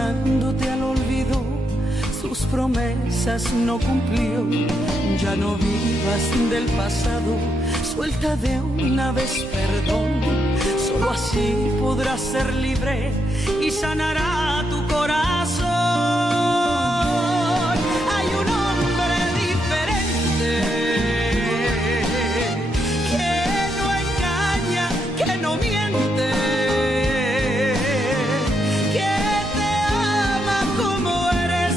condenándote al olvido, sus promesas no cumplió. Ya no vivas del pasado, suelta de una vez perdón. Solo así podrás ser libre y sanará tu corazón. Hay un hombre diferente que no engaña, que no miente, que te ama como eres,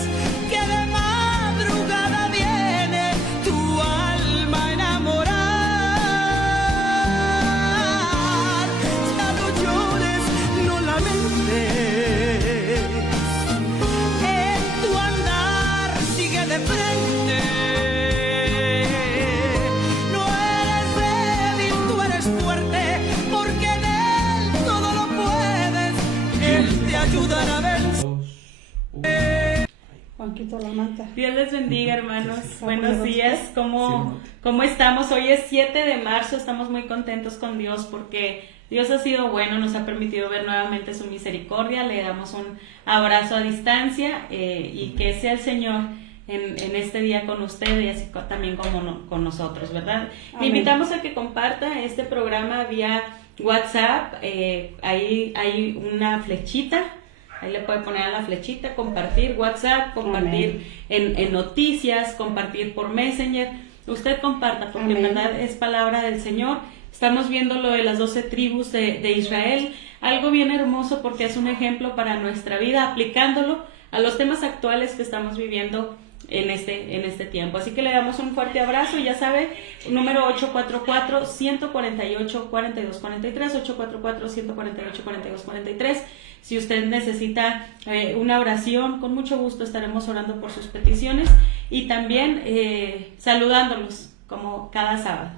que de madrugada viene tu alma a enamorar. Ya no llores, no lamentes, en tu andar sigue de frente. No eres débil, tú eres fuerte, porque en Él todo lo puedes. Él te ayudará a vencer. Juanquito la manta. Dios les bendiga, hermanos. Sí. Buenos días. ¿Cómo estamos? Hoy es 7 de marzo. Estamos muy contentos con Dios porque Dios ha sido bueno, nos ha permitido ver nuevamente su misericordia. Le damos un abrazo a distancia y que sea el Señor en este día con usted y así también como con nosotros, ¿verdad? Le invitamos a que comparta este programa vía WhatsApp. Ahí hay una flechita. Ahí le puede poner a la flechita, compartir WhatsApp, compartir en noticias, compartir por Messenger. Usted comparta, porque en verdad es palabra del Señor. Estamos viendo lo de las 12 tribus de Israel, algo bien hermoso porque es un ejemplo para nuestra vida, aplicándolo a los temas actuales que estamos viviendo en este tiempo. Así que le damos un fuerte abrazo y ya sabe, número 844-148-4243, 844-148-4243. Si usted necesita una oración, con mucho gusto estaremos orando por sus peticiones y también saludándolos como cada sábado.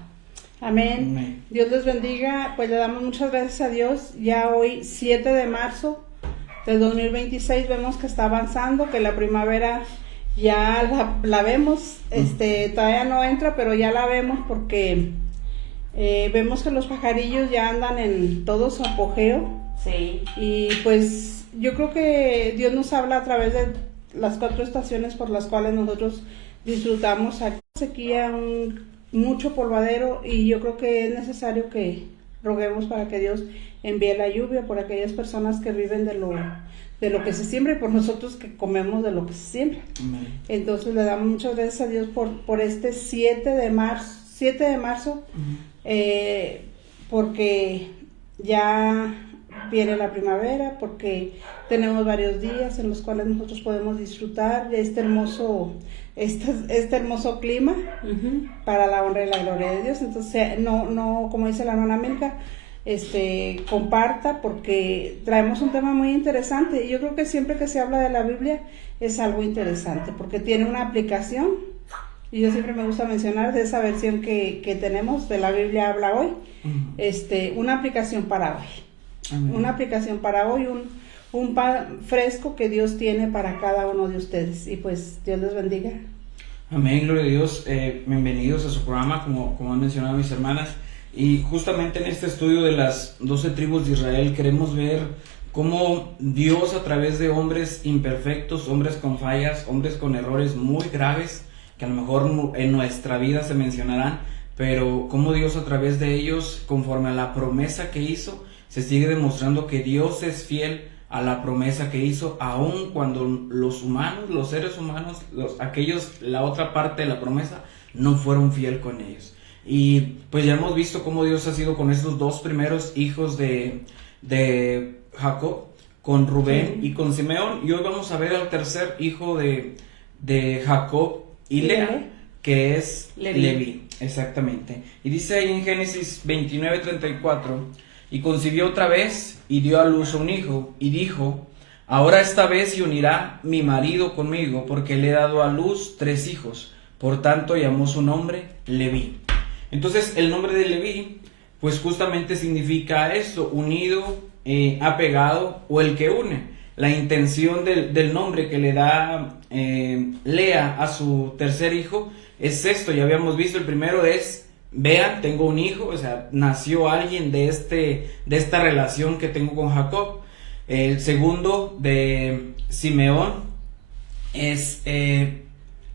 Amén. Amén. Dios les bendiga. Pues le damos muchas gracias a Dios. Ya hoy, 7 de marzo del 2026, vemos que está avanzando, que la primavera ya la vemos. Todavía no entra, pero ya la vemos porque vemos que los pajarillos ya andan en todo su apogeo. Sí. Y pues yo creo que Dios nos habla a través de las 4 estaciones por las cuales nosotros disfrutamos. Aquí sequía, mucho polvadero, y yo creo que es necesario que roguemos para que Dios envíe la lluvia por aquellas personas que viven de lo que se siembra y por nosotros que comemos de lo que se siembra. Amén. Entonces le damos muchas gracias a Dios por este 7 de marzo, porque ya viene la primavera, porque tenemos varios días en los cuales nosotros podemos disfrutar de este hermoso clima para la honra y la gloria de Dios. Entonces, no como dice la hermana Milka, comparta, porque traemos un tema muy interesante. Yo creo que siempre que se habla de la Biblia es algo interesante, porque tiene una aplicación, y yo siempre me gusta mencionar de esa versión que tenemos de la Biblia habla hoy, una aplicación para hoy. Amén. Una aplicación para hoy, un pan fresco que Dios tiene para cada uno de ustedes. Y pues Dios les bendiga. Amén, gloria a Dios. Bienvenidos a su programa, como han mencionado mis hermanas. Y justamente en este estudio de las 12 tribus de Israel queremos ver cómo Dios, a través de hombres imperfectos, hombres con fallas, hombres con errores muy graves, que a lo mejor en nuestra vida se mencionarán, pero cómo Dios, a través de ellos, conforme a la promesa que hizo, se sigue demostrando que Dios es fiel a la promesa que hizo, aun cuando los humanos, los seres humanos, la otra parte de la promesa, no fueron fiel con ellos. Y pues ya hemos visto cómo Dios ha sido con estos 2 primeros hijos de Jacob, con Rubén y con Simeón, y hoy vamos a ver al tercer hijo de Jacob y Lea, que es Leví. Exactamente. Y dice ahí en Génesis 29:34: y concibió otra vez y dio a luz a un hijo, y dijo: ahora esta vez se unirá mi marido conmigo, porque le he dado a luz 3 hijos. Por tanto llamó su nombre Leví. Entonces el nombre de Leví pues justamente significa esto: unido, apegado, o el que une. La intención del nombre que le da Lea a su tercer hijo es esto. Ya habíamos visto, el primero es: vean, tengo un hijo, o sea, nació alguien de esta relación que tengo con Jacob. El segundo de Simeón es,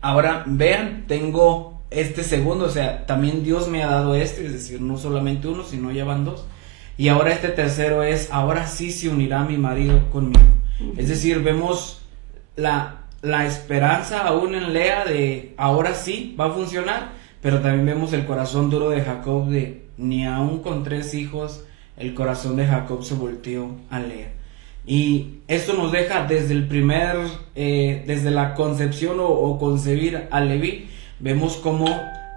ahora vean, tengo este segundo, o sea, también Dios me ha dado este, es decir, no solamente uno, sino ya van dos. Y ahora este tercero es, ahora sí se unirá mi marido conmigo. Es decir, vemos la esperanza aún en Lea de ahora sí va a funcionar, pero también vemos el corazón duro de Jacob de ni aún con 3 hijos el corazón de Jacob se volteó a Lea. Y esto nos deja desde el desde la concepción o concebir a Leví, vemos como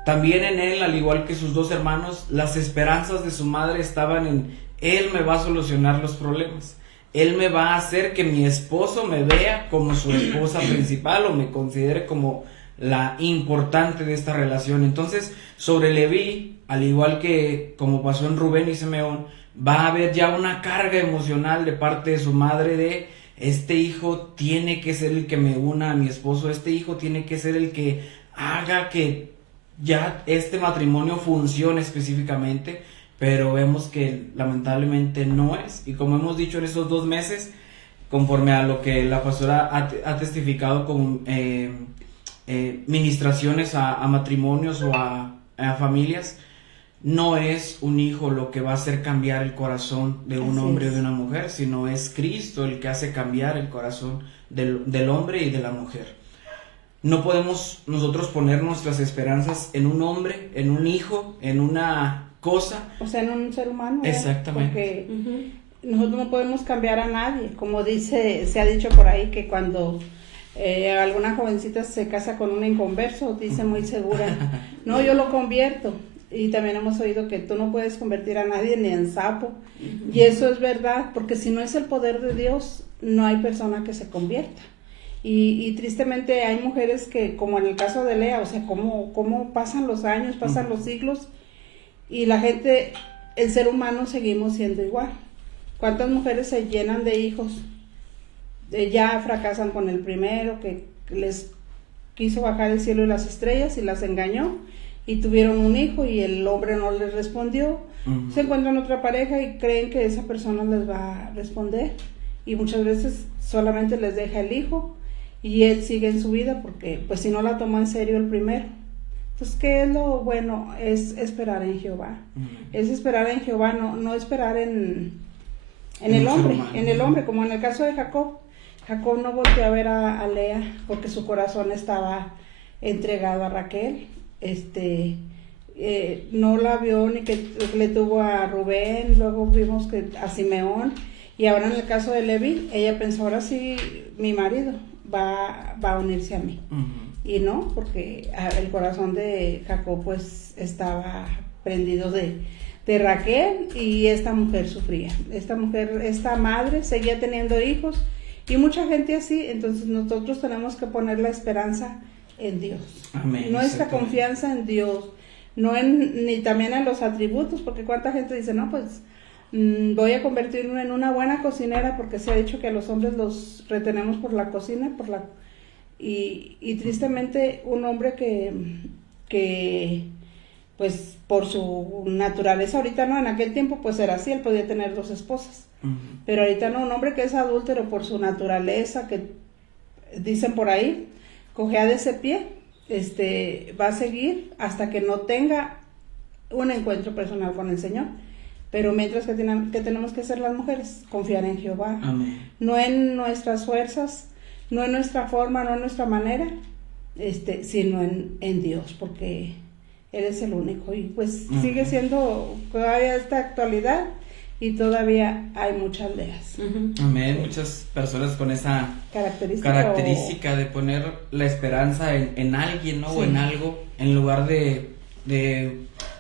también en él, al igual que sus 2 hermanos, las esperanzas de su madre estaban en él me va a solucionar los problemas. Él me va a hacer que mi esposo me vea como su esposa principal o me considere como la importante de esta relación. Entonces, sobre Leví, al igual que como pasó en Rubén y Simeón, va a haber ya una carga emocional de parte de su madre de este hijo tiene que ser el que me una a mi esposo, este hijo tiene que ser el que haga que ya este matrimonio funcione específicamente, pero vemos que lamentablemente no es. Y como hemos dicho en estos 2 meses, conforme a lo que la pastora ha testificado con ministraciones a matrimonios o a familias, no es un hijo lo que va a hacer cambiar el corazón de un hombre o de una mujer, sino es Cristo el que hace cambiar el corazón del hombre y de la mujer. No podemos nosotros poner nuestras esperanzas en un hombre, en un hijo, en una cosa. O sea, en un ser humano. Exactamente. Porque nosotros no podemos cambiar a nadie. Como se ha dicho por ahí que cuando alguna jovencita se casa con un inconverso, dice muy segura, no, yo lo convierto. Y también hemos oído que tú no puedes convertir a nadie ni en sapo. Y eso es verdad, porque si no es el poder de Dios, no hay persona que se convierta. Y tristemente hay mujeres que, como en el caso de Lea, o sea, cómo pasan los años, pasan los siglos, y la gente, el ser humano, seguimos siendo igual. ¿Cuántas mujeres se llenan de hijos? Ya fracasan con el primero, que les quiso bajar el cielo y las estrellas y las engañó, y tuvieron un hijo y el hombre no les respondió. Se encuentran otra pareja y creen que esa persona les va a responder, y muchas veces solamente les deja el hijo y él sigue en su vida porque pues si no la tomó en serio el primero. Entonces, ¿qué es lo bueno? Es esperar en Jehová. Es esperar en Jehová, no esperar en el hombre, en el hombre, como en el caso de Jacob. Jacob no volteó a ver a Lea porque su corazón estaba entregado a Raquel. No la vio ni que le tuvo a Rubén, luego vimos que a Simeón, y ahora en el caso de Leví, ella pensó, ahora sí mi marido va a unirse a mí. Y no, porque el corazón de Jacob pues estaba prendido de Raquel, y esta mujer sufría. Esta madre seguía teniendo hijos, y mucha gente así. Entonces nosotros tenemos que poner la esperanza en Dios. Amén, nuestra confianza en Dios, ni también en los atributos, porque cuánta gente dice, no, pues voy a convertirme en una buena cocinera, porque se ha dicho que a los hombres los retenemos por la cocina, y tristemente un hombre que pues por su naturaleza, ahorita no, en aquel tiempo pues era así, él podía tener 2 esposas, pero ahorita no, un hombre que es adúltero por su naturaleza, que dicen por ahí, cojea de ese pie, va a seguir hasta que no tenga un encuentro personal con el Señor. Pero mientras que tenemos que hacer las mujeres, confiar en Jehová. Amén. No en nuestras fuerzas, no en nuestra forma, no en nuestra manera, sino en Dios, porque Él es el único. Y pues sigue siendo todavía esta actualidad, y todavía hay muchas Leas. Amén. Muchas personas con esa característica de poner la esperanza en alguien, ¿no? Sí. O en algo, en lugar de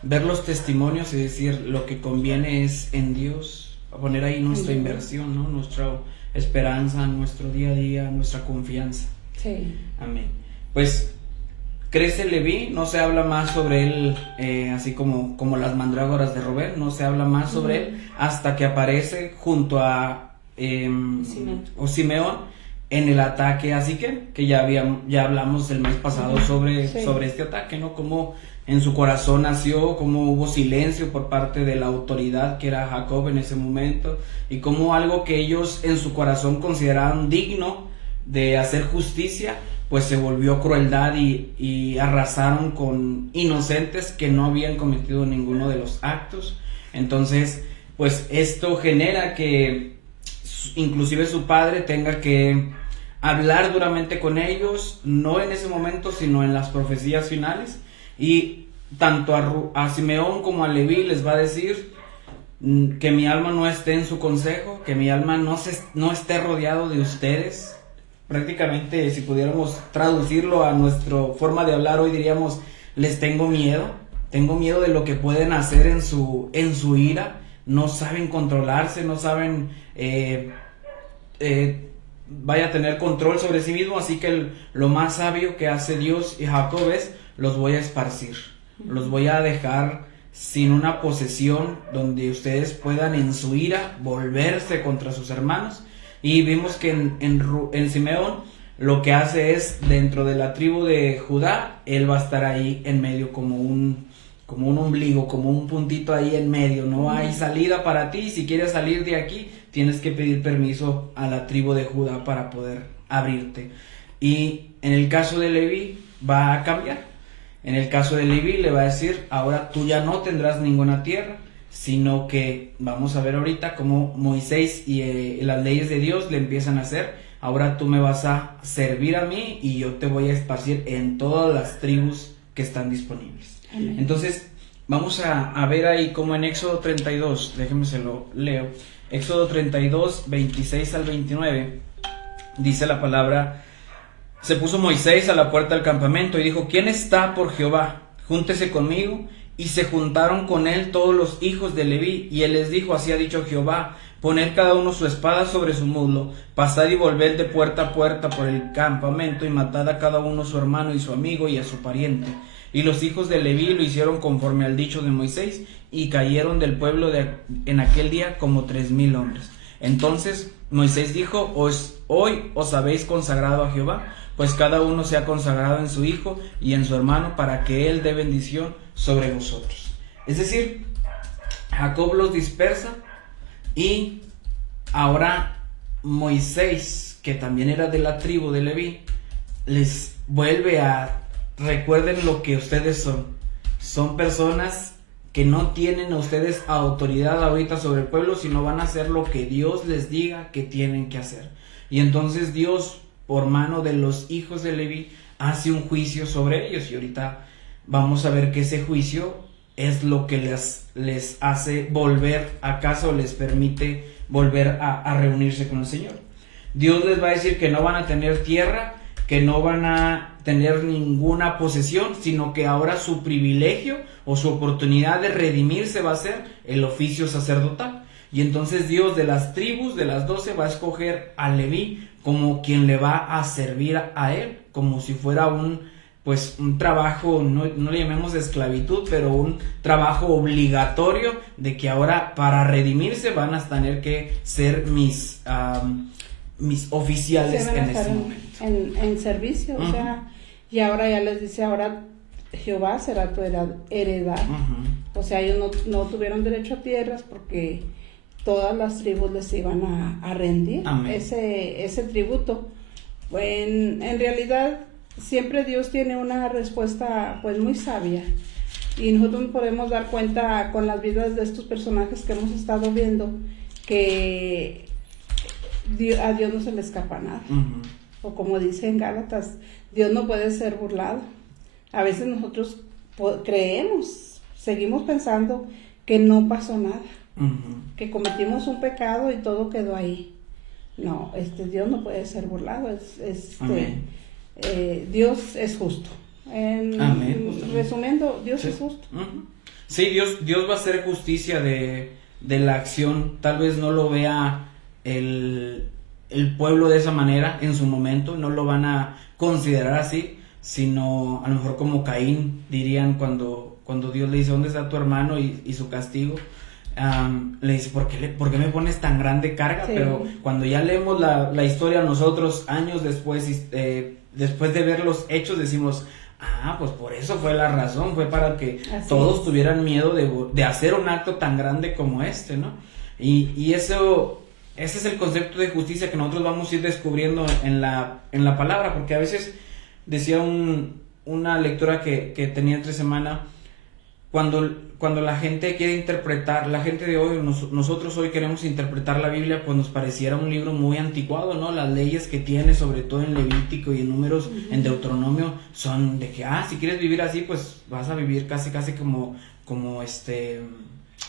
ver los testimonios y decir lo que conviene es en Dios, a poner ahí nuestra inversión, ¿no? Nuestra esperanza, nuestro día a día, nuestra confianza. Sí. Amén. Pues crece Leví, no se habla más sobre él, así como las mandrágoras de Rubén, no se habla más sobre él hasta que aparece junto a Simeón en el ataque a Siquem, que ya hablamos el mes pasado sobre este ataque, ¿no? Como en su corazón nació, cómo hubo silencio por parte de la autoridad que era Jacob en ese momento, y cómo algo que ellos en su corazón consideraban digno de hacer justicia, pues se volvió crueldad y arrasaron con inocentes que no habían cometido ninguno de los actos. Entonces, pues esto genera que inclusive su padre tenga que hablar duramente con ellos, no en ese momento, sino en las profecías finales, y tanto a Simeón como a Leví les va a decir que mi alma no esté en su consejo, que mi alma no esté rodeado de ustedes. Prácticamente, si pudiéramos traducirlo a nuestra forma de hablar hoy, diríamos, les tengo miedo de lo que pueden hacer en su ira, no saben controlarse, no saben vaya a tener control sobre sí mismo, así que lo más sabio que hace Dios y Jacob es, los voy a esparcir, los voy a dejar sin una posesión donde ustedes puedan en su ira volverse contra sus hermanos. Y vimos que en Simeón lo que hace es, dentro de la tribu de Judá, él va a estar ahí en medio como un ombligo, como un puntito ahí en medio. No hay salida para ti, si quieres salir de aquí, tienes que pedir permiso a la tribu de Judá para poder abrirte. Y en el caso de Leví va a cambiar. En el caso de Leví le va a decir, ahora tú ya no tendrás ninguna tierra, sino que vamos a ver ahorita cómo Moisés y las leyes de Dios le empiezan a hacer. Ahora tú me vas a servir a mí y yo te voy a esparcir en todas las tribus que están disponibles. Amén. Entonces vamos a ver ahí como en Éxodo 32, déjenme se lo leo. Éxodo 32, 26 al 29, dice la palabra: se puso Moisés a la puerta del campamento y dijo, ¿quién está por Jehová? Júntese conmigo. Y se juntaron con él todos los hijos de Leví, y él les dijo, así ha dicho Jehová, poned cada uno su espada sobre su muslo, pasad y volved de puerta a puerta por el campamento, y matad a cada uno su hermano y su amigo y a su pariente. Y los hijos de Leví lo hicieron conforme al dicho de Moisés, y cayeron del pueblo en aquel día como 3,000 hombres. Entonces Moisés dijo, hoy os habéis consagrado a Jehová, pues cada uno se ha consagrado en su hijo y en su hermano, para que él dé bendición sobre vosotros. Es decir, Jacob los dispersa, y ahora Moisés, que también era de la tribu de Leví, les vuelve a, recuerden lo que ustedes son personas que no tienen a ustedes autoridad ahorita sobre el pueblo, sino van a hacer lo que Dios les diga que tienen que hacer. Y entonces Dios, por mano de los hijos de Leví, hace un juicio sobre ellos, y ahorita vamos a ver que ese juicio es lo que les hace volver a casa, o les permite volver a reunirse con el Señor. Dios les va a decir que no van a tener tierra, que no van a tener ninguna posesión, sino que ahora su privilegio o su oportunidad de redimirse va a ser el oficio sacerdotal. Y entonces Dios, de las tribus, de las 12, va a escoger a Leví como quien le va a servir a él, como si fuera un trabajo, no le llamemos esclavitud, pero un trabajo obligatorio, de que ahora para redimirse van a tener que ser mis oficiales en este momento. En servicio, o sea, y ahora ya les dice, ahora Jehová será tu heredad. O sea, ellos no tuvieron derecho a tierras porque todas las tribus les iban a rendir ese tributo. En realidad, siempre Dios tiene una respuesta pues muy sabia, y nosotros podemos dar cuenta con las vidas de estos personajes que hemos estado viendo que a Dios no se le escapa nada. O como dice en Gálatas, Dios no puede ser burlado. A veces nosotros seguimos pensando que no pasó nada, que cometimos un pecado y todo quedó ahí. No, Dios no puede ser burlado. Dios es justo. Resumiendo, Dios es justo. Sí, Dios va a hacer justicia de la acción. Tal vez no lo vea el pueblo de esa manera en su momento, no lo van a considerar así, sino a lo mejor como Caín dirían cuando Dios le dice, ¿dónde está tu hermano? Y su castigo. Le dice, ¿por qué me pones tan grande carga? Sí. Pero cuando ya leemos la historia nosotros años después, después de ver los hechos, decimos, Pues por eso fue la razón, fue para que Así todos es. tuvieran miedo de hacer un acto tan grande como este, ¿no? Y eso, ese es el concepto de justicia que nosotros vamos a ir descubriendo en la palabra, porque a veces decía una lectura que tenía entre semana, cuando la gente quiere interpretar, la gente de hoy, nosotros hoy queremos interpretar la Biblia, pues nos pareciera un libro muy anticuado, ¿no? Las leyes que tiene, sobre todo en Levítico y en Números, en Deuteronomio, son de que, si quieres vivir así, pues vas a vivir casi como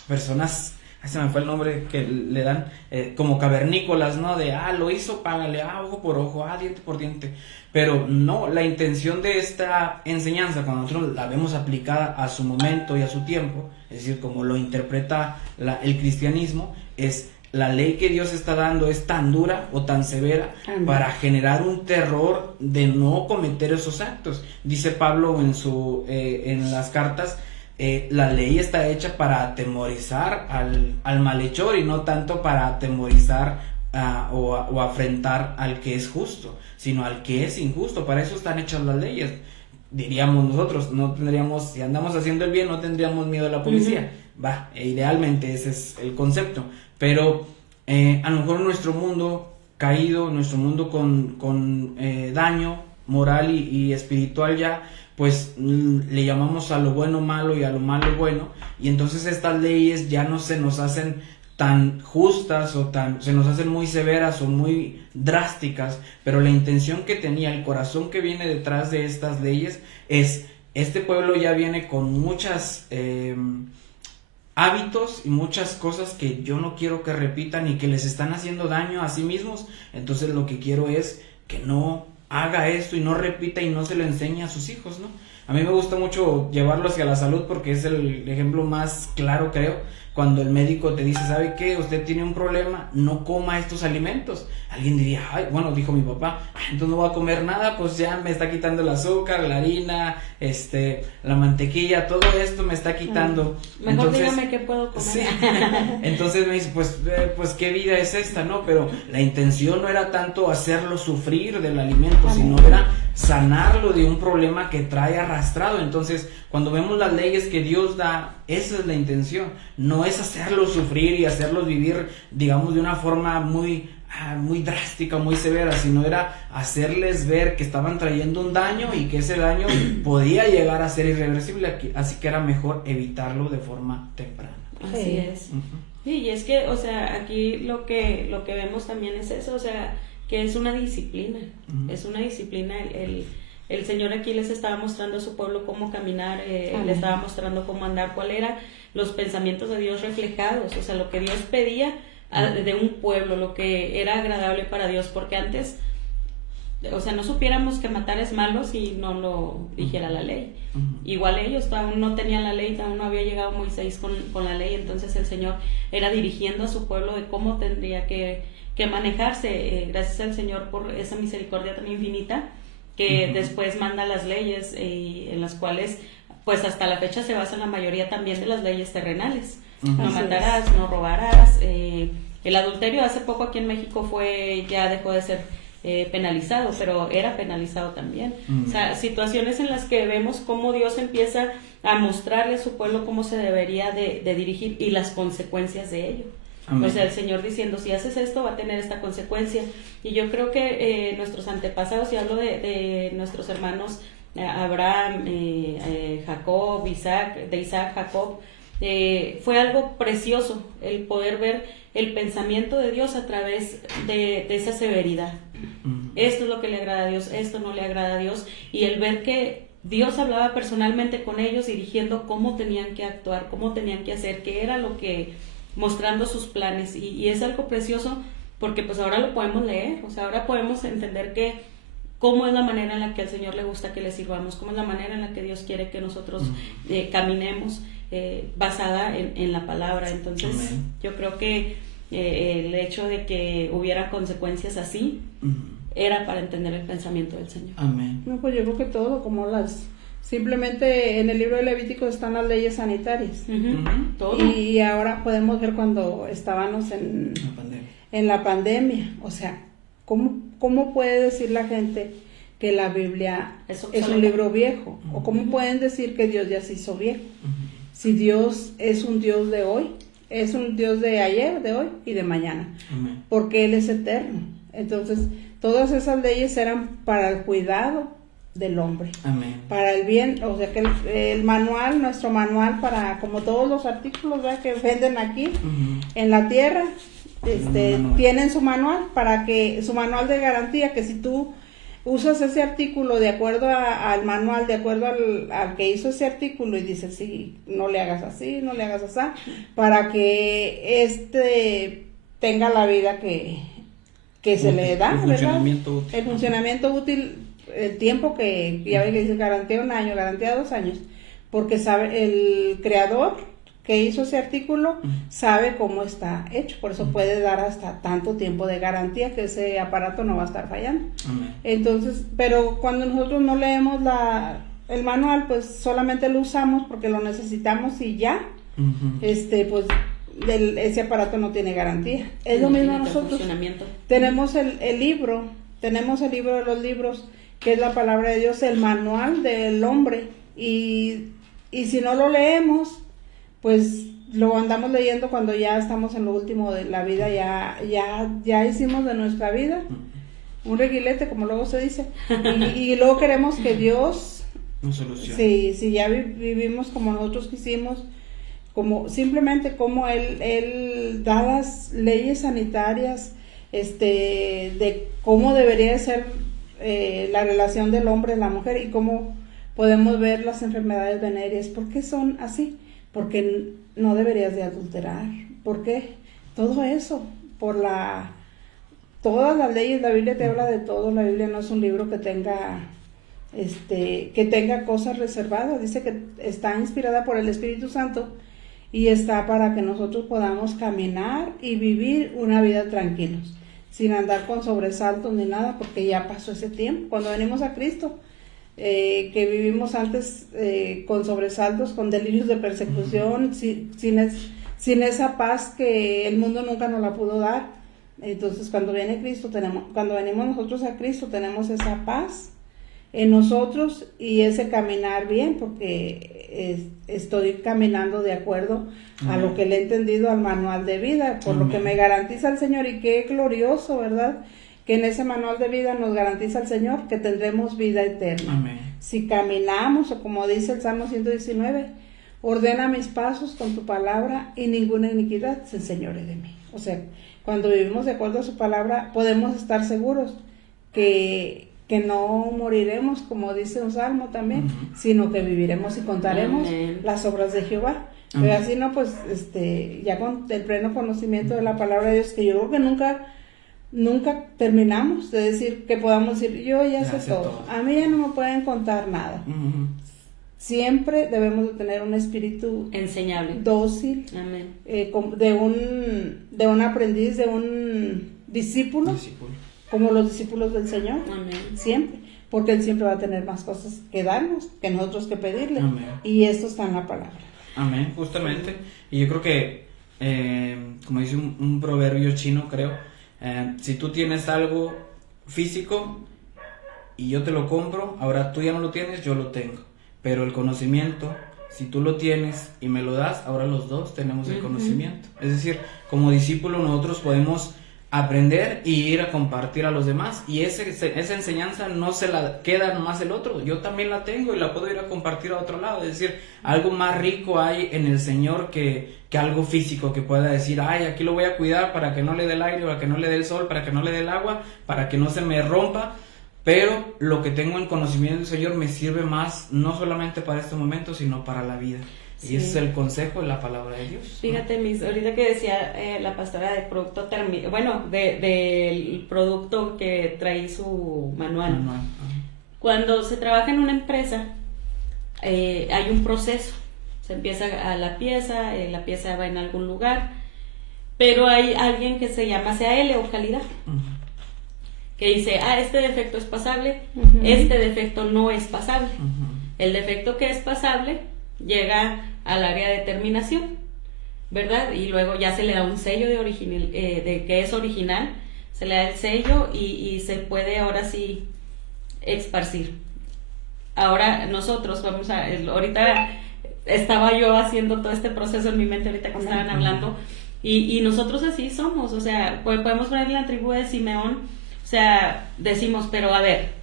personas, se me fue el nombre que le dan, como cavernícolas, ¿no? De, lo hizo, págale, ojo por ojo, diente por diente. Pero no, la intención de esta enseñanza, cuando nosotros la vemos aplicada a su momento y a su tiempo, es decir, como lo interpreta el cristianismo, es la ley que Dios está dando es tan dura o tan severa para generar un terror de no cometer esos actos. Dice Pablo en las cartas, la ley está hecha para atemorizar al malhechor y no tanto para atemorizar o afrentar al que es justo, sino al que es injusto. Para eso están hechas las leyes. Diríamos nosotros, no tendríamos, si andamos haciendo el bien, no tendríamos miedo a la policía. Idealmente ese es el concepto. Pero a lo mejor nuestro mundo caído, nuestro mundo con daño moral y espiritual ya, pues le llamamos a lo bueno malo y a lo malo bueno, y entonces estas leyes ya no se nos hacen tan justas se nos hacen muy severas o muy drásticas, pero la intención que tenía, el corazón que viene detrás de estas leyes es, este pueblo ya viene con muchas hábitos y muchas cosas que yo no quiero que repitan y que les están haciendo daño a sí mismos, entonces lo que quiero es que no haga esto y no repita y no se lo enseñe a sus hijos, ¿no? A mí me gusta mucho llevarlo hacia la salud porque es el ejemplo más claro, creo, cuando el médico te dice, ¿sabe qué? Usted tiene un problema, no coma estos alimentos. Alguien diría, dijo mi papá, entonces no voy a comer nada, pues ya me está quitando el azúcar, la harina, la mantequilla, todo esto me está quitando. Mejor dígame qué puedo comer. Sí. Entonces me dice, pues qué vida es esta, ¿no? Pero la intención no era tanto hacerlo sufrir del alimento, sino era sanarlo de un problema que trae arrastrado. Entonces, cuando vemos las leyes que Dios da, esa es la intención, no es hacerlos sufrir y hacerlos vivir, digamos, de una forma muy drástica, muy severa, sino era hacerles ver que estaban trayendo un daño y que ese daño podía llegar a ser irreversible, así que era mejor evitarlo de forma temprana. Así es. Sí, y es que, o sea, aquí lo que vemos también es eso, o sea, que es una disciplina, es una disciplina. El Señor aquí les estaba mostrando a su pueblo cómo caminar, le estaba mostrando cómo andar, cuál eran los pensamientos de Dios reflejados, o sea, lo que Dios pedía de un pueblo, lo que era agradable para Dios, porque antes, o sea, no supiéramos que matar es malo si no lo dijera la ley. Igual ellos aún no tenían la ley, aún no había llegado Moisés con la ley, entonces el Señor era dirigiendo a su pueblo de cómo tendría que manejarse. Gracias al Señor por esa misericordia tan infinita que después manda las leyes en las cuales pues hasta la fecha se basan la mayoría también de las leyes terrenales. No matarás, no robarás. El adulterio hace poco aquí en México ya dejó de ser penalizado, pero era penalizado también. O sea, situaciones en las que vemos cómo Dios empieza a mostrarle a su pueblo cómo se debería de dirigir y las consecuencias de ello. Amén. O sea, el Señor diciendo, si haces esto va a tener esta consecuencia. Y yo creo que nuestros antepasados, y hablo de nuestros hermanos Abraham, Jacob, Isaac, Jacob, fue algo precioso el poder ver el pensamiento de Dios a través de esa severidad. Esto es lo que le agrada a Dios, esto no le agrada a Dios, y el ver que Dios hablaba personalmente con ellos dirigiendo cómo tenían que actuar, cómo tenían que hacer, qué era lo que, mostrando sus planes, y es algo precioso porque pues ahora lo podemos leer, o sea, ahora podemos entender cómo es la manera en la que al Señor le gusta que le sirvamos, cómo es la manera en la que Dios quiere que nosotros caminemos, basada en la palabra. Entonces yo creo que el hecho de que hubiera consecuencias así era para entender el pensamiento del Señor. Amén. No, pues yo creo que todo, como simplemente en el libro de Levítico están las leyes sanitarias. Todo. Y ahora podemos ver cuando estábamos en la pandemia, o sea, ¿cómo puede decir la gente que la Biblia es un libro viejo? ¿O cómo pueden decir que Dios ya se hizo viejo? Si Dios es un Dios de hoy, es un Dios de ayer, de hoy y de mañana, porque Él es eterno. Entonces, todas esas leyes eran para el cuidado del hombre, para el bien, o sea que el manual, nuestro manual para, como todos los artículos, ¿verdad?, que venden aquí en la tierra, tienen su manual, para que, su manual de garantía, que si tú usas ese artículo de acuerdo al manual, de acuerdo al que hizo ese artículo, y dice, sí, no le hagas así, no le hagas así, para que tenga la vida que se le da, ¿verdad? El funcionamiento útil, el tiempo que ya ve que dice garantía 1 año, garantía 2 años, porque sabe, el creador que hizo ese artículo sabe cómo está hecho, por eso puede dar hasta tanto tiempo de garantía que ese aparato no va a estar fallando. Entonces, pero cuando nosotros no leemos el manual, pues solamente lo usamos porque lo necesitamos y ya, pues ese aparato no tiene garantía. Es lo mismo nosotros. Tenemos el libro de los libros, que es la palabra de Dios, el manual del hombre, y si no lo leemos, pues lo andamos leyendo cuando ya estamos en lo último de la vida, ya hicimos de nuestra vida un reguilete, como luego se dice, y luego queremos que Dios nos solucione. Si ya vivimos como nosotros quisimos, simplemente como Él da las leyes sanitarias, de cómo debería ser la relación del hombre y la mujer, y cómo podemos ver las enfermedades venéreas. ¿Por qué son así? Porque no deberías de adulterar. ¿Por qué? Todo eso, todas las leyes, la Biblia te habla de todo. La Biblia no es un libro que tenga cosas reservadas. Dice que está inspirada por el Espíritu Santo y está para que nosotros podamos caminar y vivir una vida tranquilos, sin andar con sobresaltos ni nada, porque ya pasó ese tiempo. Cuando venimos a Cristo, que vivimos antes con sobresaltos, con delirios de persecución, sin esa paz que el mundo nunca nos la pudo dar. Entonces, cuando venimos nosotros a Cristo, tenemos esa paz en nosotros y ese caminar bien, porque estoy caminando de acuerdo a lo que le he entendido al manual de vida, por lo que me garantiza el Señor. Y qué glorioso, ¿verdad?, que en ese manual de vida nos garantiza el Señor que tendremos vida eterna. Si caminamos, o como dice el Salmo 119, ordena mis pasos con tu palabra y ninguna iniquidad se enseñore de mí. O sea, cuando vivimos de acuerdo a su palabra, podemos estar seguros que no moriremos, como dice un salmo también, sino que viviremos y contaremos las obras de Jehová. Pero así no, pues ya con el pleno conocimiento de la palabra de Dios, que yo creo que nunca terminamos de decir, que podamos decir, yo ya sé todo, a mí ya no me pueden contar nada. Siempre debemos de tener un espíritu enseñable, dócil, de un aprendiz, de un discípulo, como los discípulos del Señor. Siempre, porque Él siempre va a tener más cosas que darnos, que nosotros que pedirle. Y esto está en la palabra. Amén, justamente. Y yo creo que, como dice un proverbio chino, creo, si tú tienes algo físico y yo te lo compro, ahora tú ya no lo tienes, yo lo tengo. Pero el conocimiento, si tú lo tienes y me lo das, ahora los dos tenemos el conocimiento. Es decir, como discípulo nosotros podemos aprender y ir a compartir a los demás, y esa enseñanza no se la queda nomás el otro, yo también la tengo y la puedo ir a compartir a otro lado. Es decir, algo más rico hay en el Señor que algo físico, que pueda decir, ay, aquí lo voy a cuidar para que no le dé el aire, para que no le dé el sol, para que no le dé el agua, para que no se me rompa, pero lo que tengo en conocimiento del Señor me sirve más, no solamente para este momento, sino para la vida. Y ese es el consejo de la palabra de Dios. Fíjate, ahorita que decía la pastora del producto del producto que trae su manual. Cuando se trabaja en una empresa, hay un proceso. Se empieza a la pieza va en algún lugar, pero hay alguien que se llama CAL o calidad, que dice, este defecto es pasable, este defecto no es pasable. El defecto que es pasable llega al área de terminación, ¿verdad? Y luego ya se le da un sello de que es original, se le da el sello y se puede ahora sí esparcir. Ahora nosotros ahorita estaba yo haciendo todo este proceso en mi mente ahorita que estaban hablando, y nosotros así somos, o sea, podemos ver la tribu de Simeón, o sea, decimos, pero a ver,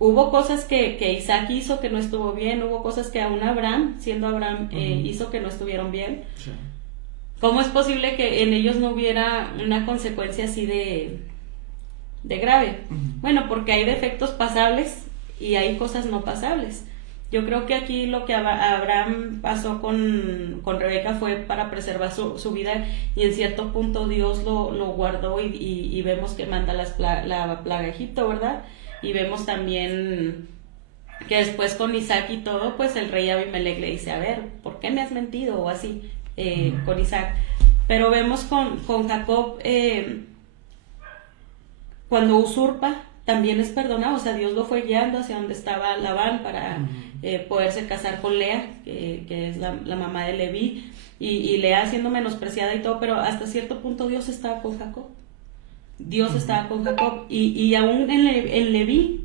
hubo cosas que Isaac hizo que no estuvo bien, hubo cosas que aún Abraham, siendo Abraham, hizo que no estuvieron bien. Sí. ¿Cómo es posible que en ellos no hubiera una consecuencia así de grave? Bueno, porque hay defectos pasables y hay cosas no pasables. Yo creo que aquí lo que Abraham pasó con Rebeca fue para preservar su vida, y en cierto punto Dios lo guardó, y vemos que manda la plaga a Egipto, ¿verdad? Y vemos también que después con Isaac y todo, pues el rey Abimelech le dice, a ver, ¿por qué me has mentido? O así, con Isaac. Pero vemos con Jacob, cuando usurpa, también es perdonado, o sea, Dios lo fue guiando hacia donde estaba Labán para poderse casar con Lea, que es la mamá de Leví, y Lea siendo menospreciada y todo, pero hasta cierto punto Dios estaba con Jacob. Dios estaba con Jacob, y aún en Leví,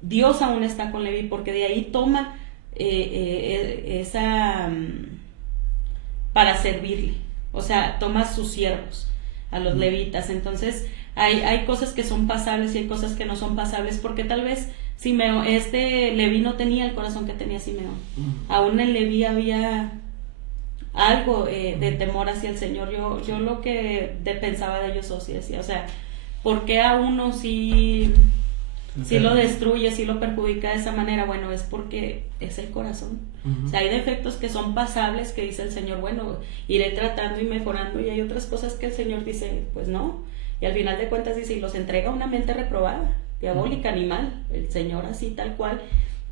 Dios aún está con Leví, porque de ahí toma esa para servirle, o sea, toma sus siervos, a los levitas. Entonces hay cosas que son pasables y hay cosas que no son pasables, porque tal vez Leví no tenía el corazón que tenía Simeón. Aún en Leví había algo de temor hacia el Señor. Yo lo que pensaba de ellos, sí decía, o sea, ¿por qué a uno sí lo destruye, sí lo perjudica de esa manera? Bueno, es porque es el corazón. O sea, hay defectos que son pasables, que dice el Señor, bueno, iré tratando y mejorando, y hay otras cosas que el Señor dice, pues no. Y al final de cuentas dice, y los entrega a una mente reprobada, diabólica, animal, el Señor así, tal cual.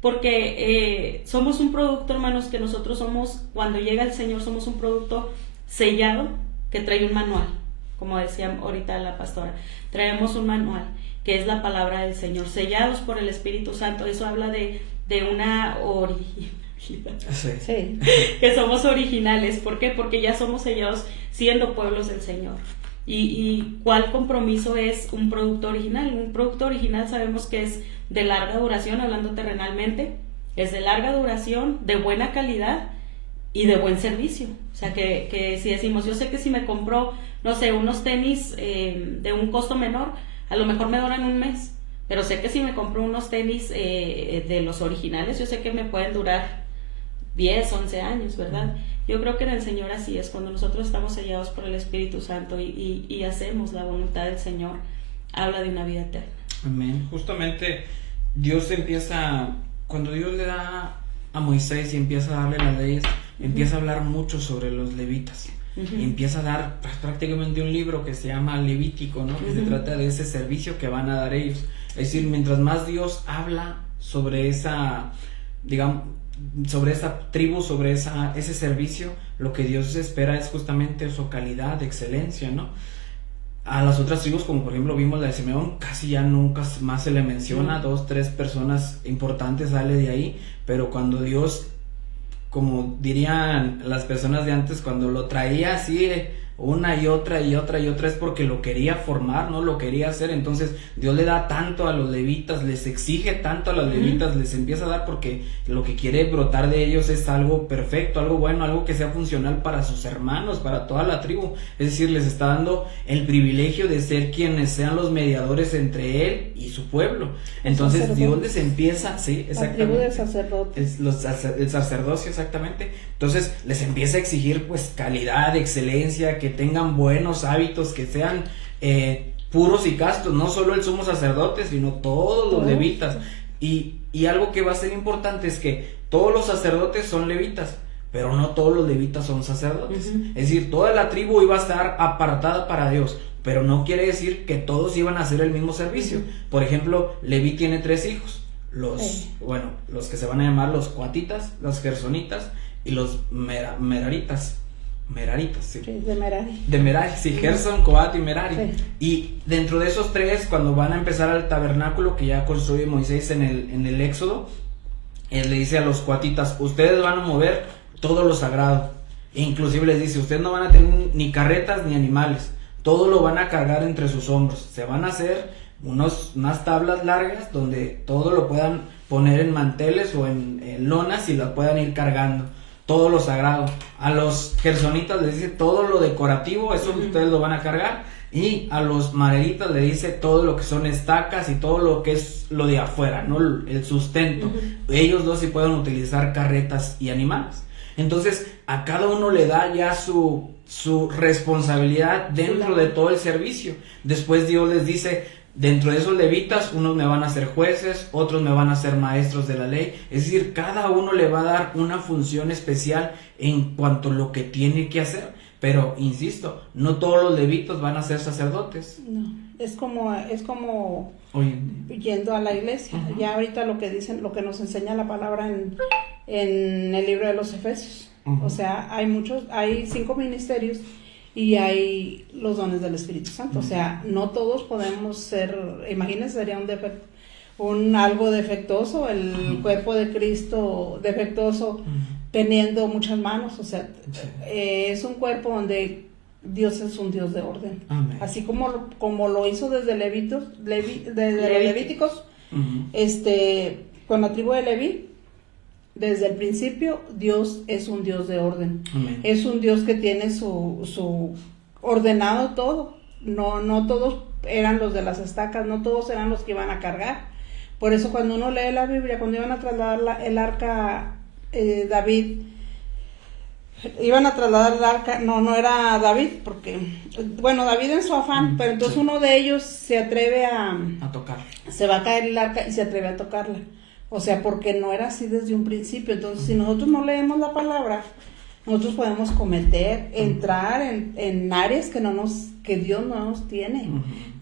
Porque somos un producto, hermanos, que nosotros somos, cuando llega el Señor, somos un producto sellado que trae un manual, como decía ahorita la pastora. Traemos un manual, que es la palabra del Señor, sellados por el Espíritu Santo. Eso habla de una originalidad. Sí. Que somos originales. ¿Por qué? Porque ya somos sellados siendo pueblos del Señor. ¿Y cuál compromiso es un producto original? Un producto original sabemos que es de larga duración, hablando terrenalmente, es de larga duración, de buena calidad y de buen servicio. O sea, que si decimos, yo sé que si me compro, no sé, unos tenis de un costo menor, a lo mejor me duran un mes, pero sé que si me compro unos tenis de los originales, yo sé que me pueden durar 10, 11 años, ¿verdad? Yo creo que en el Señor así es, cuando nosotros estamos sellados por el Espíritu Santo y hacemos la voluntad del Señor, habla de una vida eterna. Amén. Justamente Dios cuando Dios le da a Moisés y empieza a darle las leyes, empieza a hablar mucho sobre los levitas. Y empieza a dar prácticamente un libro que se llama Levítico, ¿no? Que se trata de ese servicio que van a dar ellos. Es decir, mientras más Dios habla sobre esa, digamos, sobre esa tribu, sobre ese servicio, lo que Dios espera es justamente su calidad, de excelencia, ¿no? A las otras tribus, como por ejemplo vimos la de Simeón, casi ya nunca más se le menciona, 2, 3 personas importantes sale de ahí, pero cuando Dios, como dirían las personas de antes, cuando lo traía así una y otra y otra y otra, es porque lo quería formar, no lo quería hacer. Entonces Dios le da tanto a los levitas, les exige tanto a los levitas, les empieza a dar porque lo que quiere brotar de ellos es algo perfecto, algo bueno, algo que sea funcional para sus hermanos, para toda la tribu. Es decir, les está dando el privilegio de ser quienes sean los mediadores entre él y su pueblo. Entonces Dios les empieza, sí, exactamente, la tribu de sacerdotes, el sacerdocio, exactamente. Entonces les empieza a exigir pues calidad, excelencia, que tengan buenos hábitos, que sean puros y castos, no solo el sumo sacerdote, sino todos los levitas. Y algo que va a ser importante es que todos los sacerdotes son levitas, pero no todos los levitas son sacerdotes. Es decir, toda la tribu iba a estar apartada para Dios, pero no quiere decir que todos iban a hacer el mismo servicio. Por ejemplo, Leví tiene 3 hijos, los que se van a llamar los coatitas, los gersonitas y los meraritas, sí. De Merari, sí, Gerson, Coat y Merari. Sí. Y dentro de esos 3, cuando van a empezar al tabernáculo que ya construye Moisés en el Éxodo, él le dice a los coatitas, ustedes van a mover todo lo sagrado. E inclusive les dice, ustedes no van a tener ni carretas ni animales, todo lo van a cargar entre sus hombros, se van a hacer unas tablas largas donde todo lo puedan poner en manteles o en lonas y lo puedan ir cargando, todo lo sagrado. A los gersonitas les dice todo lo decorativo, eso ustedes lo van a cargar, y a los mareritas le dice todo lo que son estacas y todo lo que es lo de afuera, ¿no? El sustento. Ellos dos sí pueden utilizar carretas y animales. Entonces a cada uno le da ya su responsabilidad dentro de todo el servicio. Después Dios les dice, dentro de esos levitas, unos me van a ser jueces, otros me van a ser maestros de la ley. Es decir, cada uno le va a dar una función especial en cuanto a lo que tiene que hacer. Pero, insisto, no todos los levitas van a ser sacerdotes. No, es como yendo a la iglesia. Ya ahorita lo que dicen, lo que nos enseña la palabra en el libro de los Efesios. O sea, hay 5 ministerios y hay los dones del Espíritu Santo. O sea, no todos podemos ser, imagínense, sería algo defectuoso, el cuerpo de Cristo defectuoso, teniendo muchas manos. O sea, es un cuerpo donde Dios es un Dios de orden. Amén. Así como lo hizo desde los Levíticos, con la tribu de Leví. Desde el principio, Dios es un Dios de orden. Amén. Es un Dios que tiene su ordenado todo. No todos eran los de las estacas, no todos eran los que iban a cargar. Por eso cuando uno lee la Biblia, cuando iban a trasladar el arca, David, iban a trasladar el arca, no era David, porque, bueno, David en su afán, pero entonces uno de ellos se atreve a tocar. Se va a caer el arca y se atreve a tocarla. O sea, porque no era así desde un principio. Entonces, si nosotros no leemos la palabra, nosotros podemos entrar en áreas que Dios no nos tiene.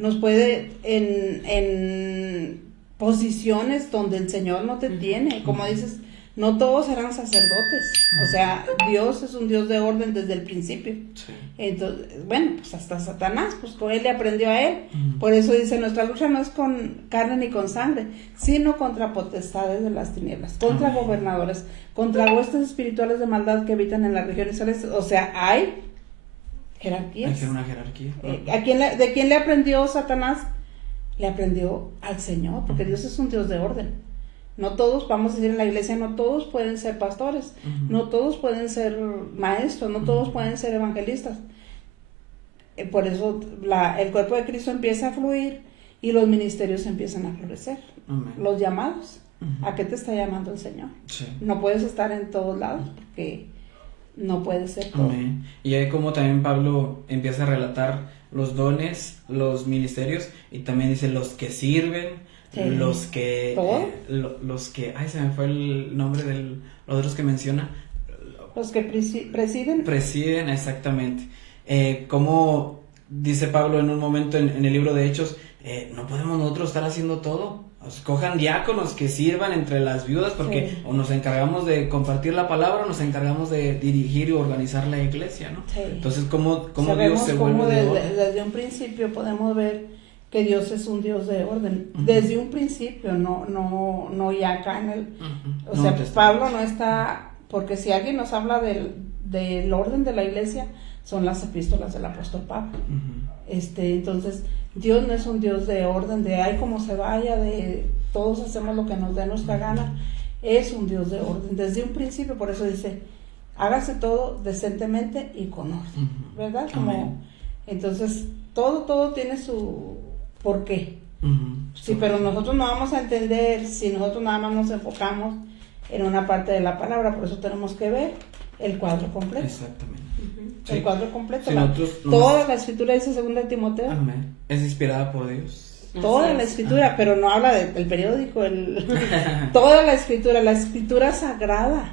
Nos puede en posiciones donde el Señor no te tiene. Como dices, no todos eran sacerdotes. O sea, Dios es un Dios de orden desde el principio. Sí. Entonces, bueno, pues hasta Satanás, pues con él le aprendió a él. Por eso dice, nuestra lucha no es con carne ni con sangre, sino contra potestades de las tinieblas, contra gobernadores, contra huestes espirituales de maldad que habitan en las regiones celestes. O sea, hay jerarquías. Hay una jerarquía. ¿De quién le aprendió Satanás? Le aprendió al Señor, porque Dios es un Dios de orden. No todos, vamos a decir en la iglesia, no todos pueden ser pastores, no todos pueden ser maestros, no todos pueden ser evangelistas. Por eso el cuerpo de Cristo empieza a fluir y los ministerios empiezan a florecer. Amén. Los llamados. ¿A qué te está llamando el Señor? Sí. No puedes estar en todos lados porque no puedes ser todo. Amén. Y ahí como también Pablo empieza a relatar los dones, los ministerios, y también dice los que sirven, sí. los que, ay, se me fue el nombre de los otros que menciona. Los que presiden. Presiden, exactamente. Como dice Pablo en un momento en el libro de Hechos, no podemos nosotros estar haciendo todo. Cojan diáconos que sirvan entre las viudas, porque o nos encargamos de compartir la palabra, o nos encargamos de dirigir y organizar la iglesia, ¿no? Sí. Entonces, ¿cómo Dios se vuelve de orden? Desde un principio podemos ver que Dios es un Dios de orden. Desde un principio, no ya acá en el... O sea, Pablo no está... Porque si alguien nos habla del orden de la iglesia, son las epístolas del apóstol Pablo. Entonces, Dios no es un Dios de orden, de ay como se vaya, de todos hacemos lo que nos dé nuestra gana. Es un Dios de orden. Desde un principio, por eso dice, hágase todo decentemente y con orden. ¿Verdad? Entonces, todo tiene su porqué. Sí, pero nosotros no vamos a entender si nosotros nada más nos enfocamos en una parte de la palabra, por eso tenemos que ver el cuadro completo. Exactamente. Sí. El cuadro completo. Toda la escritura, dice 2 Timoteo. Amén. Es inspirada por Dios. Toda la escritura, pero no habla del periódico. Toda la escritura sagrada,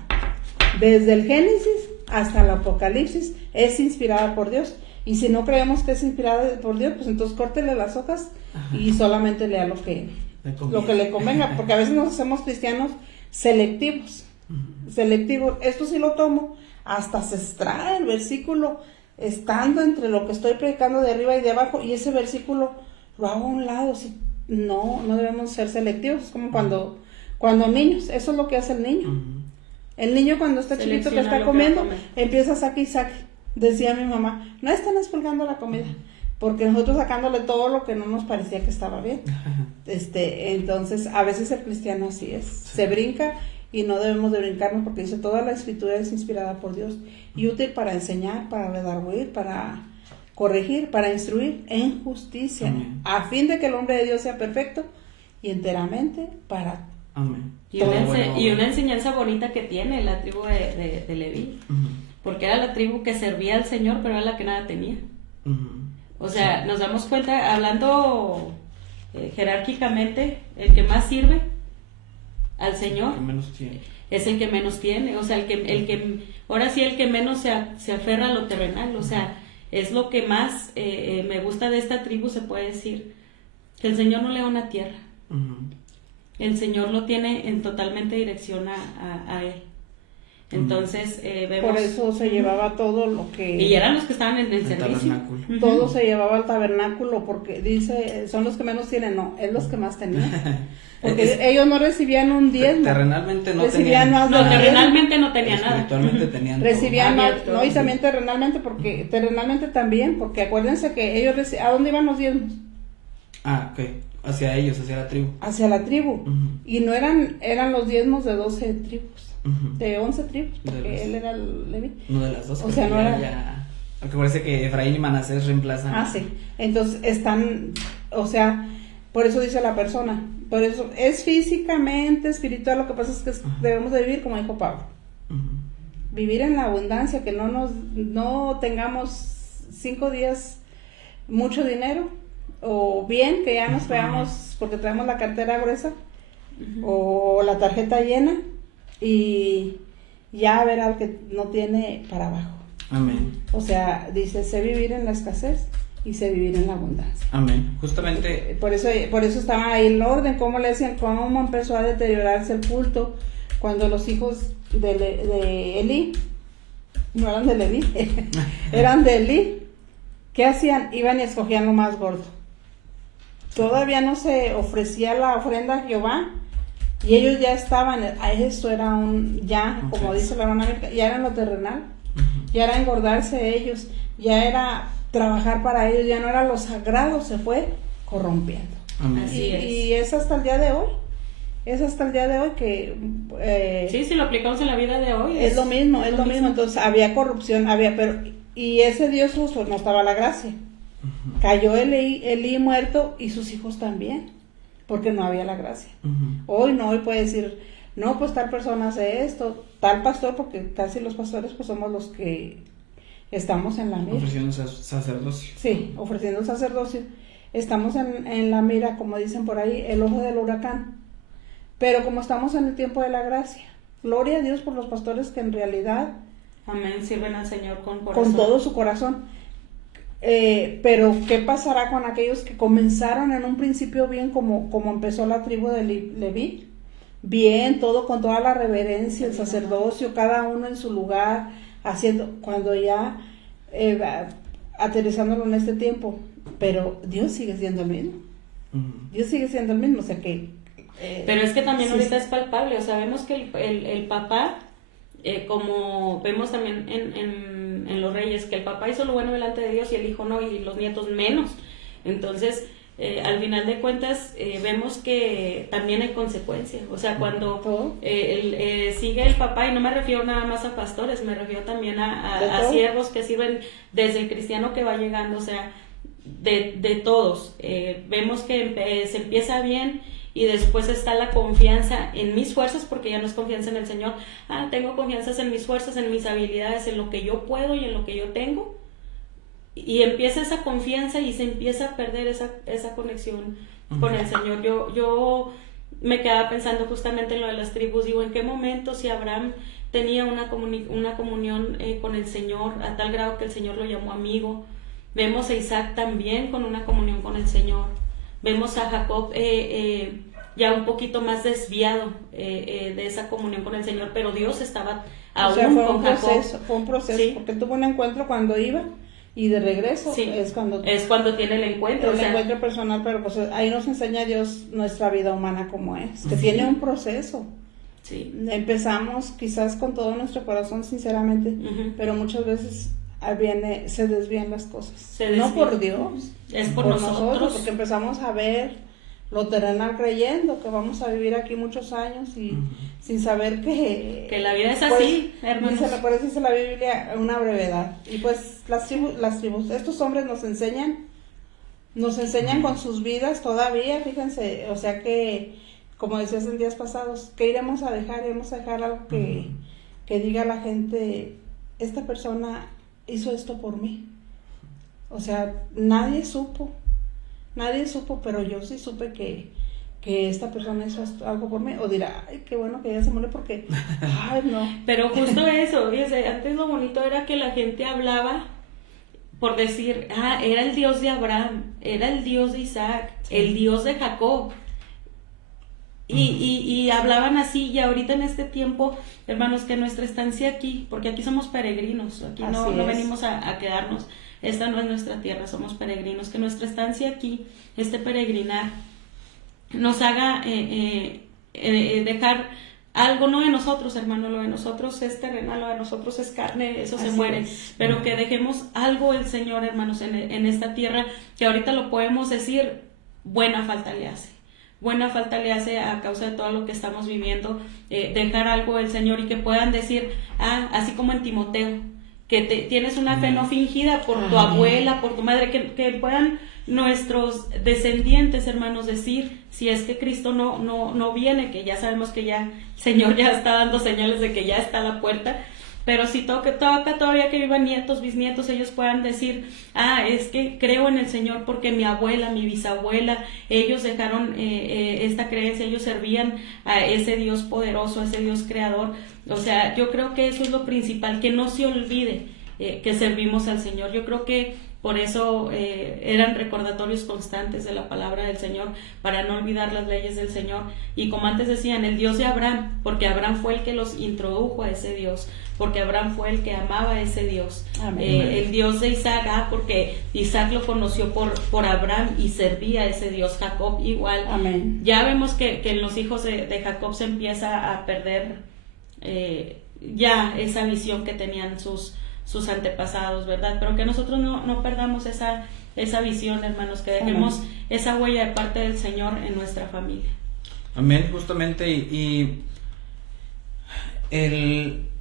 desde el Génesis hasta el Apocalipsis, es inspirada por Dios. Y si no creemos que es inspirada por Dios, pues entonces córtele las hojas y solamente lea lo que le convenga, porque a veces nos hacemos cristianos selectivos. Esto sí lo tomo, hasta se extrae el versículo estando entre lo que estoy predicando de arriba y de abajo, y ese versículo lo hago a un lado. No debemos ser selectivos. Es como cuando niños, eso es lo que hace el niño. El niño cuando está chiquito, que está comiendo, empieza a saque y saque. Decía mi mamá, no están expulgando la comida, porque nosotros sacándole todo lo que no nos parecía que estaba bien. Entonces, a veces el cristiano así es, se brinca y no debemos de brincarnos porque dice, toda la escritura es inspirada por Dios y útil para enseñar, para redarguir, para corregir, para instruir en justicia, a fin de que el hombre de Dios sea perfecto y enteramente para y una enseñanza bonita que tiene la tribu de Leví, porque era la tribu que servía al Señor, pero era la que nada tenía. O sea, nos damos cuenta, hablando jerárquicamente, el que más sirve al Señor es el que menos tiene. O sea, ahora sí, el que menos se aferra a lo terrenal. O sea, es lo que más me gusta de esta tribu, se puede decir, que el Señor no le da una tierra. El Señor lo tiene en totalmente dirección a Él. Entonces, vemos... Por eso se llevaba todo lo que... Y eran los que estaban en el servicio. Todo se llevaba al tabernáculo, porque dice, son los que menos tienen, no, es los que más tenían. Porque ellos no recibían un diezmo. Terrenalmente no recibían tenían. más. No, terrenalmente no tenían nada. Espiritualmente tenían. Recibían más, no, y también terrenalmente, porque terrenalmente también, porque acuérdense que ellos ¿a dónde iban los diezmos? Ok. Hacia ellos, hacia la tribu. Hacia la tribu. Y no eran los diezmos de 12 tribus, de 11 tribus, porque él era el Leví. No, de las 12. O sea, no era... Ya... Porque parece que Efraín y Manasés reemplazan. Sí. Entonces están, o sea, por eso dice la persona, por eso es físicamente, espiritual, lo que pasa es que debemos de vivir como dijo Pablo. Vivir en la abundancia, que no tengamos 5 días mucho dinero, o bien que ya nos veamos porque traemos la cartera gruesa o la tarjeta llena y ya ver al que no tiene para abajo. Amén. O sea, dice, sé vivir en la escasez y sé vivir en la abundancia. Amén. Justamente. Por eso estaba ahí el orden, cómo le decían, cómo empezó a deteriorarse el culto cuando los hijos de Elí, no eran de Leví, eran de Elí. ¿Qué hacían? Iban y escogían lo más gordo. Todavía no se ofrecía la ofrenda a Jehová y ellos ya estaban, esto era como dice la hermana Mirka, ya era en lo terrenal, ya era engordarse ellos, ya era trabajar para ellos, ya no era lo sagrado, se fue corrompiendo. Y es hasta el día de hoy. Es hasta el día de hoy que... si lo aplicamos en la vida de hoy. Es lo mismo. Entonces había corrupción, y ese Dios justo no estaba la gracia. Cayó Elí muerto y sus hijos también, porque no había la gracia. Hoy puede decir, no, pues tal persona hace esto, tal pastor, porque casi los pastores pues somos los que estamos en la mira. Ofreciendo sacerdocio. Sí, ofreciendo sacerdocio. Estamos en la mira, como dicen por ahí, el ojo del huracán. Pero como estamos en el tiempo de la gracia, gloria a Dios por los pastores que en realidad... Amén, sirven al Señor con corazón. Con todo su corazón. Pero ¿qué pasará con aquellos que comenzaron en un principio bien, como empezó la tribu de Leví? Bien, todo con toda la reverencia, el sacerdocio, cada uno en su lugar, haciendo, cuando ya aterrizándolo en este tiempo, pero Dios sigue siendo el mismo. Dios sigue siendo el mismo, o sea que... pero es que también ahorita es palpable, o sea, vemos que el papá, como vemos también en los reyes, que el papá hizo lo bueno delante de Dios y el hijo no, y los nietos menos. Entonces, al final de cuentas, vemos que también hay consecuencias. O sea, cuando sigue el papá, y no me refiero nada más a pastores, me refiero también a siervos que sirven desde el cristiano que va llegando, o sea, de todos. Vemos que se empieza bien, y después está la confianza en mis fuerzas, porque ya no es confianza en el Señor. Tengo confianza en mis fuerzas, en mis habilidades, en lo que yo puedo y en lo que yo tengo. Y empieza esa confianza y se empieza a perder esa conexión con el Señor. Yo me quedaba pensando justamente en lo de las tribus. Digo, ¿en qué momento si Abraham tenía una comunión con el Señor, a tal grado que el Señor lo llamó amigo? Vemos a Isaac también con una comunión con el Señor. Vemos a Jacob ya un poquito más desviado de esa comunión con el Señor, pero Dios estaba aún con Jacob. Fue un proceso, sí. Porque tuvo un encuentro cuando iba, y de regreso es cuando tiene el encuentro. El encuentro personal, pero pues ahí nos enseña Dios nuestra vida humana como es, que tiene un proceso. Sí. Empezamos quizás con todo nuestro corazón, sinceramente, pero muchas veces se desvían las cosas. Se desvían. No por Dios, es por nosotros, porque empezamos a ver lo terrenal creyendo que vamos a vivir aquí muchos años y sin saber que la vida es así, hermanos. Dice la Biblia, una brevedad. Y pues las tribus, estos hombres nos enseñan con sus vidas todavía, fíjense, o sea que, como decías en días pasados, ¿qué iremos a dejar? Iremos a dejar algo que diga la gente, esta persona hizo esto por mí. O sea, nadie supo, pero yo sí supe que esta persona hizo algo por mí, o dirá, ay, qué bueno que ella se murió porque, ay, no. Pero justo eso, fíjese, antes lo bonito era que la gente hablaba por decir, era el Dios de Abraham, era el Dios de Isaac, el Dios de Jacob. Y hablaban así, y ahorita en este tiempo, hermanos, que nuestra estancia aquí, porque aquí somos peregrinos, aquí no venimos a quedarnos, esta no es nuestra tierra, somos peregrinos, que nuestra estancia aquí, este peregrinar, nos haga dejar algo, no de nosotros, hermano, lo de nosotros es terrenal, lo de nosotros es carne, eso se muere, pero que dejemos algo el Señor, hermanos, en esta tierra, que ahorita lo podemos decir, buena falta le hace a causa de todo lo que estamos viviendo, dejar algo del Señor y que puedan decir, así como en Timoteo, que tienes una fe no fingida por tu abuela, por tu madre, que puedan nuestros descendientes, hermanos, decir, si es que Cristo no viene, que ya sabemos que ya el Señor ya está dando señales de que ya está a la puerta, pero si toca todavía que vivan nietos, bisnietos, ellos puedan decir, es que creo en el Señor porque mi abuela, mi bisabuela, ellos dejaron esta creencia, ellos servían a ese Dios poderoso, a ese Dios creador. O sea, yo creo que eso es lo principal, que no se olvide que servimos al Señor. Yo creo que por eso eran recordatorios constantes de la palabra del Señor, para no olvidar las leyes del Señor. Y como antes decían, el Dios de Abraham, porque Abraham fue el que los introdujo a ese Dios, porque Abraham fue el que amaba a ese Dios. El Dios de Isaac, porque Isaac lo conoció por Abraham y servía a ese Dios. Jacob igual. Amén. Ya vemos que en los hijos de Jacob se empieza a perder ya esa visión que tenían sus antepasados, ¿verdad? Pero que nosotros no perdamos esa visión, hermanos, que dejemos esa huella de parte del Señor en nuestra familia. Amén, justamente, y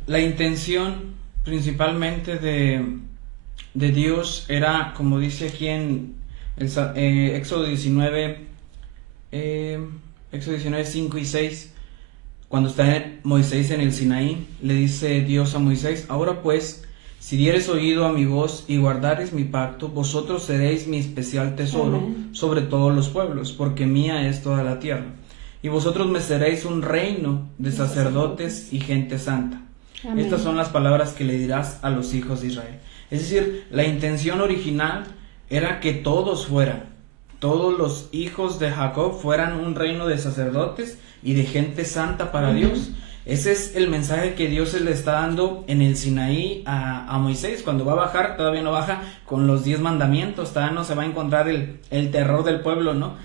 la intención principalmente de Dios era, como dice aquí en Éxodo 19, 5 y 6, cuando está Moisés en el Sinaí, le dice Dios a Moisés, ahora pues, si dieres oído a mi voz y guardares mi pacto, vosotros seréis mi especial tesoro sobre todos los pueblos, porque mía es toda la tierra. Y vosotros me seréis un reino de sacerdotes y gente santa. Amén. Estas son las palabras que le dirás a los hijos de Israel. Es decir, la intención original era que todos los hijos de Jacob fueran un reino de sacerdotes y de gente santa para Dios. Ese es el mensaje que Dios le está dando en el Sinaí a Moisés. Cuando va a bajar, todavía no baja con los 10 mandamientos, todavía no se va a encontrar el terror del pueblo, ¿no?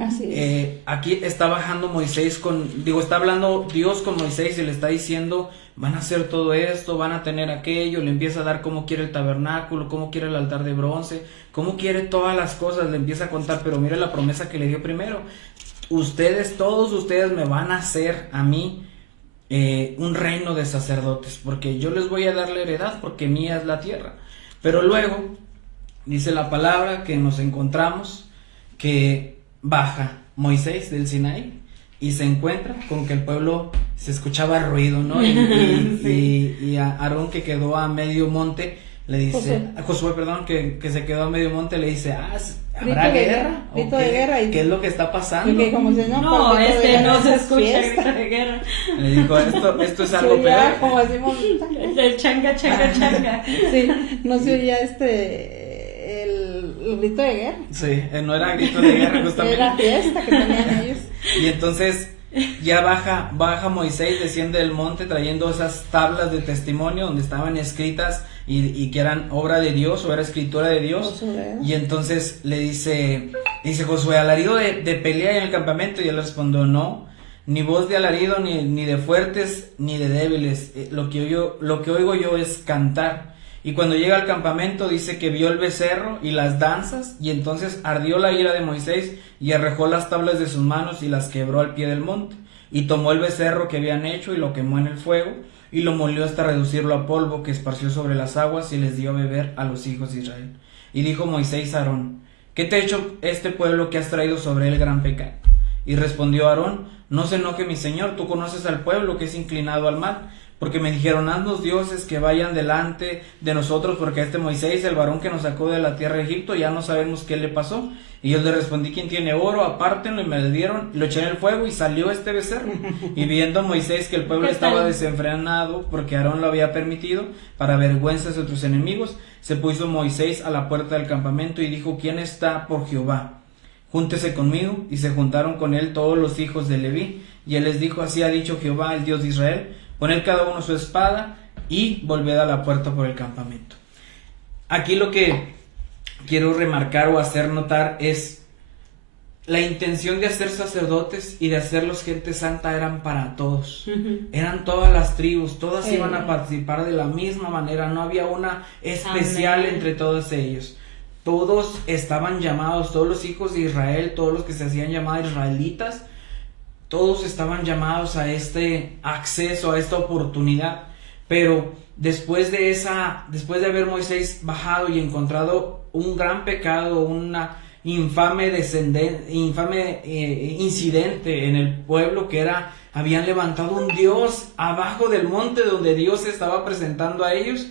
Así es. Aquí está bajando Moisés está hablando Dios con Moisés y le está diciendo, van a hacer todo esto, van a tener aquello, le empieza a dar cómo quiere el tabernáculo, cómo quiere el altar de bronce, cómo quiere todas las cosas, le empieza a contar, pero mire la promesa que le dio primero, todos ustedes me van a hacer a mí un reino de sacerdotes, porque yo les voy a dar la heredad, porque mía es la tierra. Pero luego dice la palabra que nos encontramos que baja Moisés del Sinaí y se encuentra con que el pueblo se escuchaba ruido, ¿no? Y a Aarón, que quedó a medio monte, le dice, Josué, que se quedó a medio monte, le dice, ¿habrá guerra? Grito de guerra. ¿Qué es lo que está pasando? Que como si no se escucha grito de guerra. Le dijo, esto es algo peor. Como decimos, el changa. Sí, no se oía el grito de guerra. Sí, no era grito de guerra justamente. Era fiesta que tenían ellos. Y entonces ya baja Moisés, desciende del monte trayendo esas tablas de testimonio donde estaban escritas y que eran obra de Dios o era escritura de Dios. Y entonces le dice Josué, alarido de pelea en el campamento, y él respondió, no, ni voz de alarido, ni de fuertes, ni de débiles, lo que oigo yo es cantar. Y cuando llega al campamento dice que vio el becerro y las danzas, y entonces ardió la ira de Moisés y arrojó las tablas de sus manos y las quebró al pie del monte. Y tomó el becerro que habían hecho y lo quemó en el fuego, y lo molió hasta reducirlo a polvo, que esparció sobre las aguas y les dio a beber a los hijos de Israel. Y dijo Moisés a Aarón: ¿qué te ha hecho este pueblo que has traído sobre él gran pecado? Y respondió Aarón: no se enoje mi señor, tú conoces al pueblo que es inclinado al mal, porque me dijeron: haznos dioses que vayan delante de nosotros, porque a este Moisés, el varón que nos sacó de la tierra de Egipto, ya no sabemos qué le pasó. Y yo le respondí: ¿quién tiene oro? Apártenlo. Y me le dieron, lo eché en el fuego y salió este becerro. Y viendo Moisés que el pueblo estaba desenfrenado, porque Aarón lo había permitido, para vergüenza de sus enemigos, se puso Moisés a la puerta del campamento y dijo: ¿quién está por Jehová? Júntese conmigo. Y se juntaron con él todos los hijos de Leví. Y él les dijo: así ha dicho Jehová, el Dios de Israel: poned cada uno su espada y volved a la puerta por el campamento. Aquí lo que quiero remarcar o hacer notar es la intención de hacer sacerdotes y de hacerlos gente santa eran para todos. Eran todas las tribus, todas iban a participar de la misma manera, no había una especial entre todos ellos. Todos estaban llamados, todos los hijos de Israel, todos los que se hacían llamar israelitas, todos estaban llamados a este acceso, a esta oportunidad. Pero después de haber Moisés bajado y encontrado un gran pecado, una infame incidente en el pueblo, que era, habían levantado un dios abajo del monte donde Dios se estaba presentando a ellos,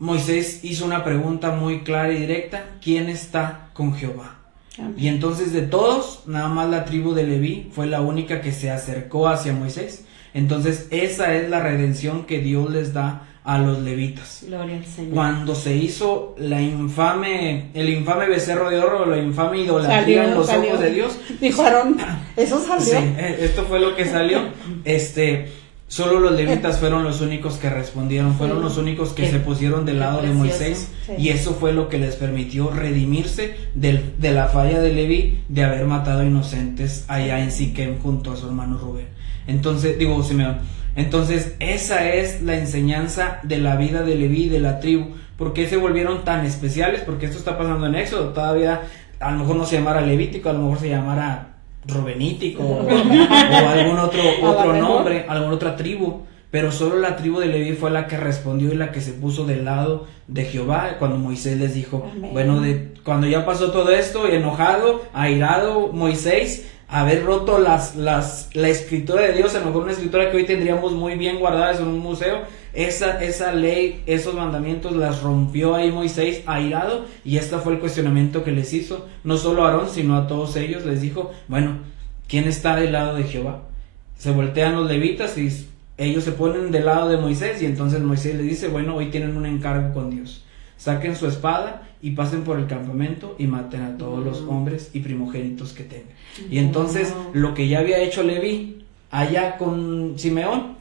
Moisés hizo una pregunta muy clara y directa: ¿quién está con Jehová? Amén. Y entonces de todos, nada más la tribu de Leví fue la única que se acercó hacia Moisés. Entonces esa es la redención que Dios les da a los levitas. Gloria al Señor. Cuando se hizo el infame becerro de oro, la infame idolatría en los ojos de Dios, dijo Aarón, eso salió. Sí, esto fue lo que salió. Solo los levitas fueron los únicos que respondieron, fueron los únicos que se pusieron del lado de Moisés, y eso fue lo que les permitió redimirse de la falla de Leví, de haber matado inocentes allá en Siquem junto a su hermano Rubén. Simeón. Entonces esa es la enseñanza de la vida de Leví y de la tribu. ¿Por qué se volvieron tan especiales? Porque esto está pasando en Éxodo. Todavía a lo mejor no se llamara levítico, a lo mejor se llamara rubenítico o algún otro nombre, alguna otra tribu, pero solo la tribu de Leví fue la que respondió y la que se puso del lado de Jehová cuando Moisés les dijo: amén. Bueno, cuando ya pasó todo esto, enojado, airado Moisés, haber roto la escritura de Dios, a lo mejor una escritura que hoy tendríamos muy bien guardadas en un museo, esa ley, esos mandamientos las rompió ahí Moisés airado, y este fue el cuestionamiento que les hizo, no solo a Aarón, sino a todos ellos. Les dijo: bueno, ¿quién está del lado de Jehová? Se voltean los levitas y ellos se ponen del lado de Moisés, y entonces Moisés les dice: bueno, hoy tienen un encargo con Dios, saquen su espada y pasen por el campamento y maten a todos los hombres y primogénitos que tengan. Y entonces lo que ya había hecho Leví allá con Simeón,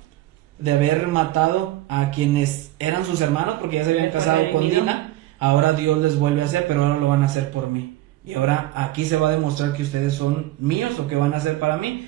de haber matado a quienes eran sus hermanos, porque ya se habían casado con Dina, ahora Dios les vuelve a hacer, pero ahora lo van a hacer por mí. Y ahora aquí se va a demostrar que ustedes son míos, o que van a hacer para mí,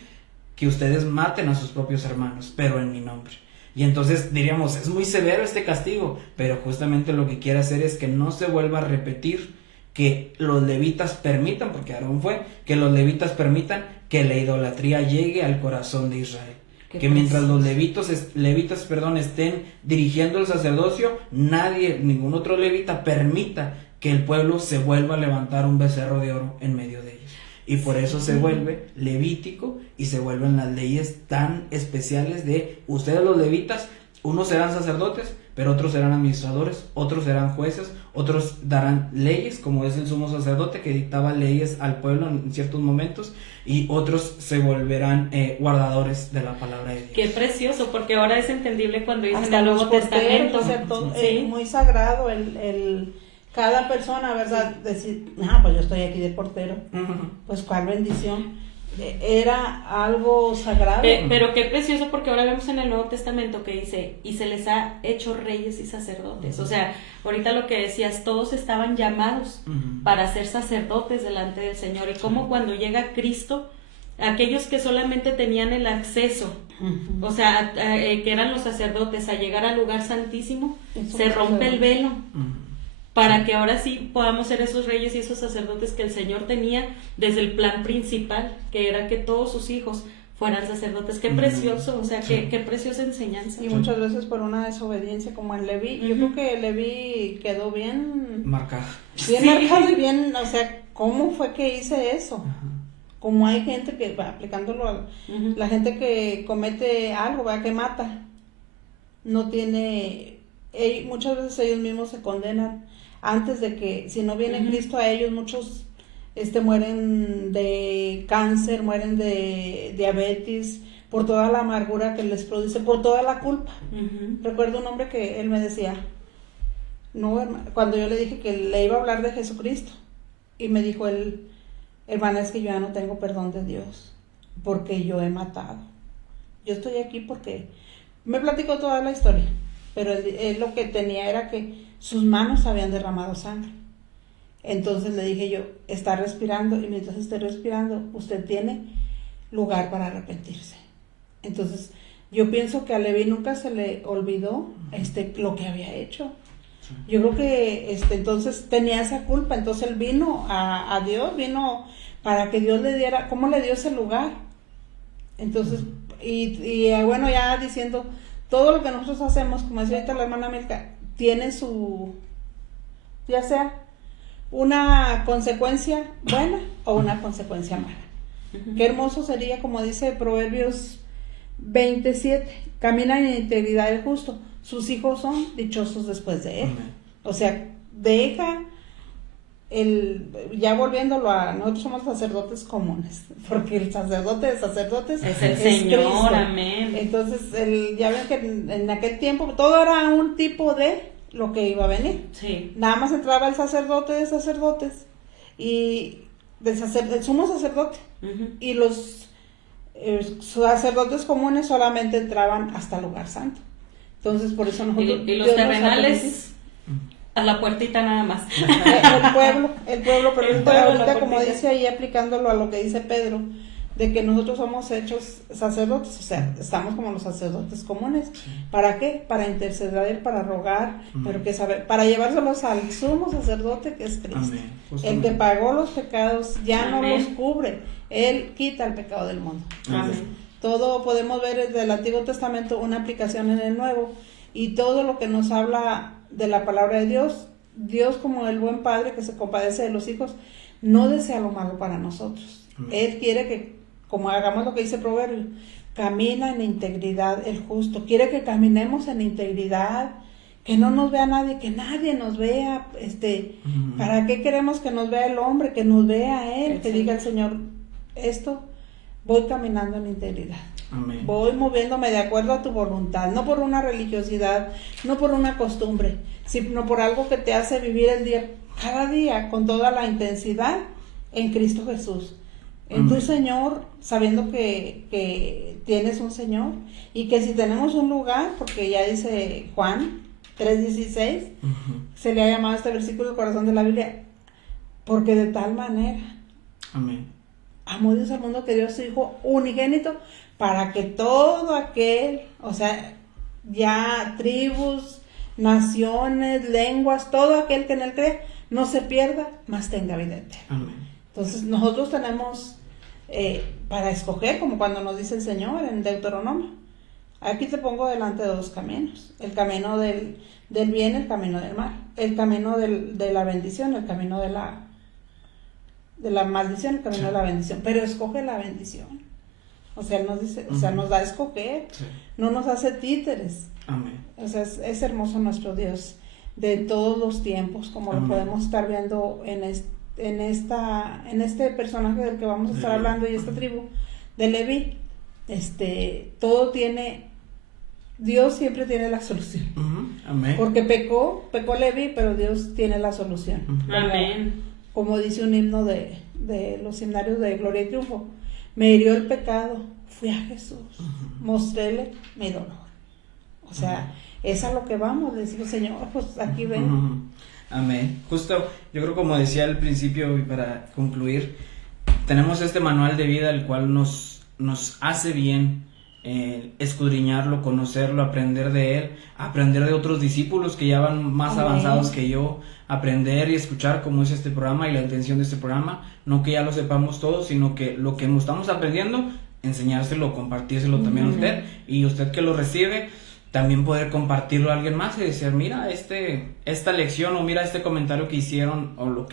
que ustedes maten a sus propios hermanos, pero en mi nombre. Y entonces diríamos, es muy severo este castigo, pero justamente lo que quiere hacer es que no se vuelva a repetir, que los levitas permitan, porque Aarón fue, que los levitas permitan que la idolatría llegue al corazón de Israel. Que mientras los levitas estén dirigiendo el sacerdocio, ningún otro levita permita que el pueblo se vuelva a levantar un becerro de oro en medio de ellos. Y por eso se vuelve levítico y se vuelven las leyes tan especiales de ustedes los levitas. Unos serán sacerdotes, pero otros serán administradores, otros serán jueces, otros darán leyes, como es el sumo sacerdote que dictaba leyes al pueblo en ciertos momentos, y otros se volverán guardadores de la palabra de Dios. Qué precioso, porque ahora es entendible cuando dicen hasta el Nuevo Testamento. O sea, todo, sí. Muy sagrado cada persona, ¿verdad? Sí. Decir, pues yo estoy aquí de portero, pues cuál bendición. Era algo sagrado. Pero qué precioso, porque ahora vemos en el Nuevo Testamento que dice: y se les ha hecho reyes y sacerdotes. O sea, ahorita lo que decías, todos estaban llamados para ser sacerdotes delante del Señor. Y como cuando llega Cristo, aquellos que solamente tenían el acceso, o sea, que eran los sacerdotes, a llegar al lugar santísimo, se rompe el velo, para que ahora sí podamos ser esos reyes y esos sacerdotes que el Señor tenía desde el plan principal, que era que todos sus hijos fueran sacerdotes. Qué precioso, o sea, qué preciosa enseñanza. Y muchas veces por una desobediencia como en Leví, yo creo que Leví quedó bien marcado. Bien marcado y bien, o sea, ¿cómo fue que hice eso? Como hay gente que va aplicándolo a la gente que comete algo, ¿verdad? Que mata, no tiene, muchas veces ellos mismos se condenan antes de que, si no viene Cristo a ellos, muchos mueren de cáncer, mueren de diabetes, por toda la amargura que les produce, por toda la culpa. Recuerdo un hombre que él me decía, no, cuando yo le dije que le iba a hablar de Jesucristo, y me dijo él, hermana, es que yo ya no tengo perdón de Dios, porque yo he matado. Yo estoy aquí porque me platicó toda la historia, pero él lo que tenía era que sus manos habían derramado sangre. Entonces le dije yo, está respirando, y mientras esté respirando, usted tiene lugar para arrepentirse. Entonces, yo pienso que a Leví nunca se le olvidó lo que había hecho. Yo creo que entonces tenía esa culpa, entonces él vino a Dios, vino para que Dios le diera, ¿cómo le dio ese lugar? Entonces, y bueno, ya diciendo, todo lo que nosotros hacemos, como decía ahorita la hermana Milka, tiene su, ya sea una consecuencia buena o una consecuencia mala. Qué hermoso sería, como dice Proverbios 27, camina en integridad el justo, sus hijos son dichosos después de él. O sea, deja ya volviéndolo a, nosotros somos sacerdotes comunes, porque el sacerdote de sacerdotes es el Señor, Cristo. Amén. Entonces, ya ven que en aquel tiempo todo era un tipo de lo que iba a venir. Sí. Nada más entraba el sacerdote de sacerdotes y el sumo sacerdote, y los sacerdotes comunes solamente entraban hasta el lugar santo. Entonces, por eso nosotros, y los terrenales a la puertita nada más. el pueblo, pero ahorita como dice ahí, aplicándolo a lo que dice Pedro, de que nosotros somos hechos sacerdotes, o sea, estamos como los sacerdotes comunes. ¿Para qué? Para interceder, para rogar, pero que saber, para llevárselos al sumo sacerdote que es Cristo. El que pagó los pecados ya no los cubre, Él quita el pecado del mundo. Entonces, todo podemos ver desde el Antiguo Testamento una aplicación en el Nuevo, y todo lo que nos habla de la palabra de Dios, Dios como el buen padre que se compadece de los hijos, no desea lo malo para nosotros. Él quiere que, como hagamos lo que dice Proverbio, camina en integridad el justo, quiere que caminemos en integridad, que no nos vea nadie, que nadie nos vea, ¿para qué queremos que nos vea el hombre? Que nos vea Él, que diga el Señor, voy caminando en integridad. Amén. Voy moviéndome de acuerdo a tu voluntad, no por una religiosidad, no por una costumbre, sino por algo que te hace vivir el día, cada día, con toda la intensidad en Cristo Jesús, en tu Señor, sabiendo que tienes un Señor, y que si tenemos un lugar, porque ya dice Juan 3:16, se le ha llamado este versículo el corazón de la Biblia, porque de tal manera amó Dios al mundo que dio a su Hijo unigénito, para que todo aquel, o sea, ya tribus, naciones, lenguas, todo aquel que en él cree, no se pierda, mas tenga vida eterna. Entonces nosotros tenemos para escoger, como cuando nos dice el Señor en Deuteronomio, aquí te pongo delante de dos caminos, el camino del bien, el camino del mal, el camino de la bendición, el camino de la maldición, el camino de la bendición, pero escoge la bendición. O sea, Él nos dice, o sea, nos da a escoger, no nos hace títeres. O sea, es hermoso nuestro Dios de todos los tiempos, como lo podemos estar viendo en este personaje del que vamos a estar hablando, y esta tribu de Leví. Todo tiene, Dios siempre tiene la solución. Porque pecó Leví, pero Dios tiene la solución. Como dice un himno de los himnarios de Gloria y Triunfo, me hirió el pecado, fui a Jesús, mostréle mi dolor. O sea, es a lo que vamos, le decimos, Señor, pues aquí ven. Amén. Justo, yo creo, como decía al principio, y para concluir, tenemos este manual de vida, el cual nos hace bien escudriñarlo, conocerlo, aprender de él, aprender de otros discípulos que ya van más avanzados que yo, aprender y escuchar cómo es este programa y la intención de este programa, no que ya lo sepamos todos, sino que lo que estamos aprendiendo, enseñárselo, compartírselo también a usted, y usted que lo recibe, también poder compartirlo a alguien más y decir, mira esta lección, o mira este comentario que hicieron, o lo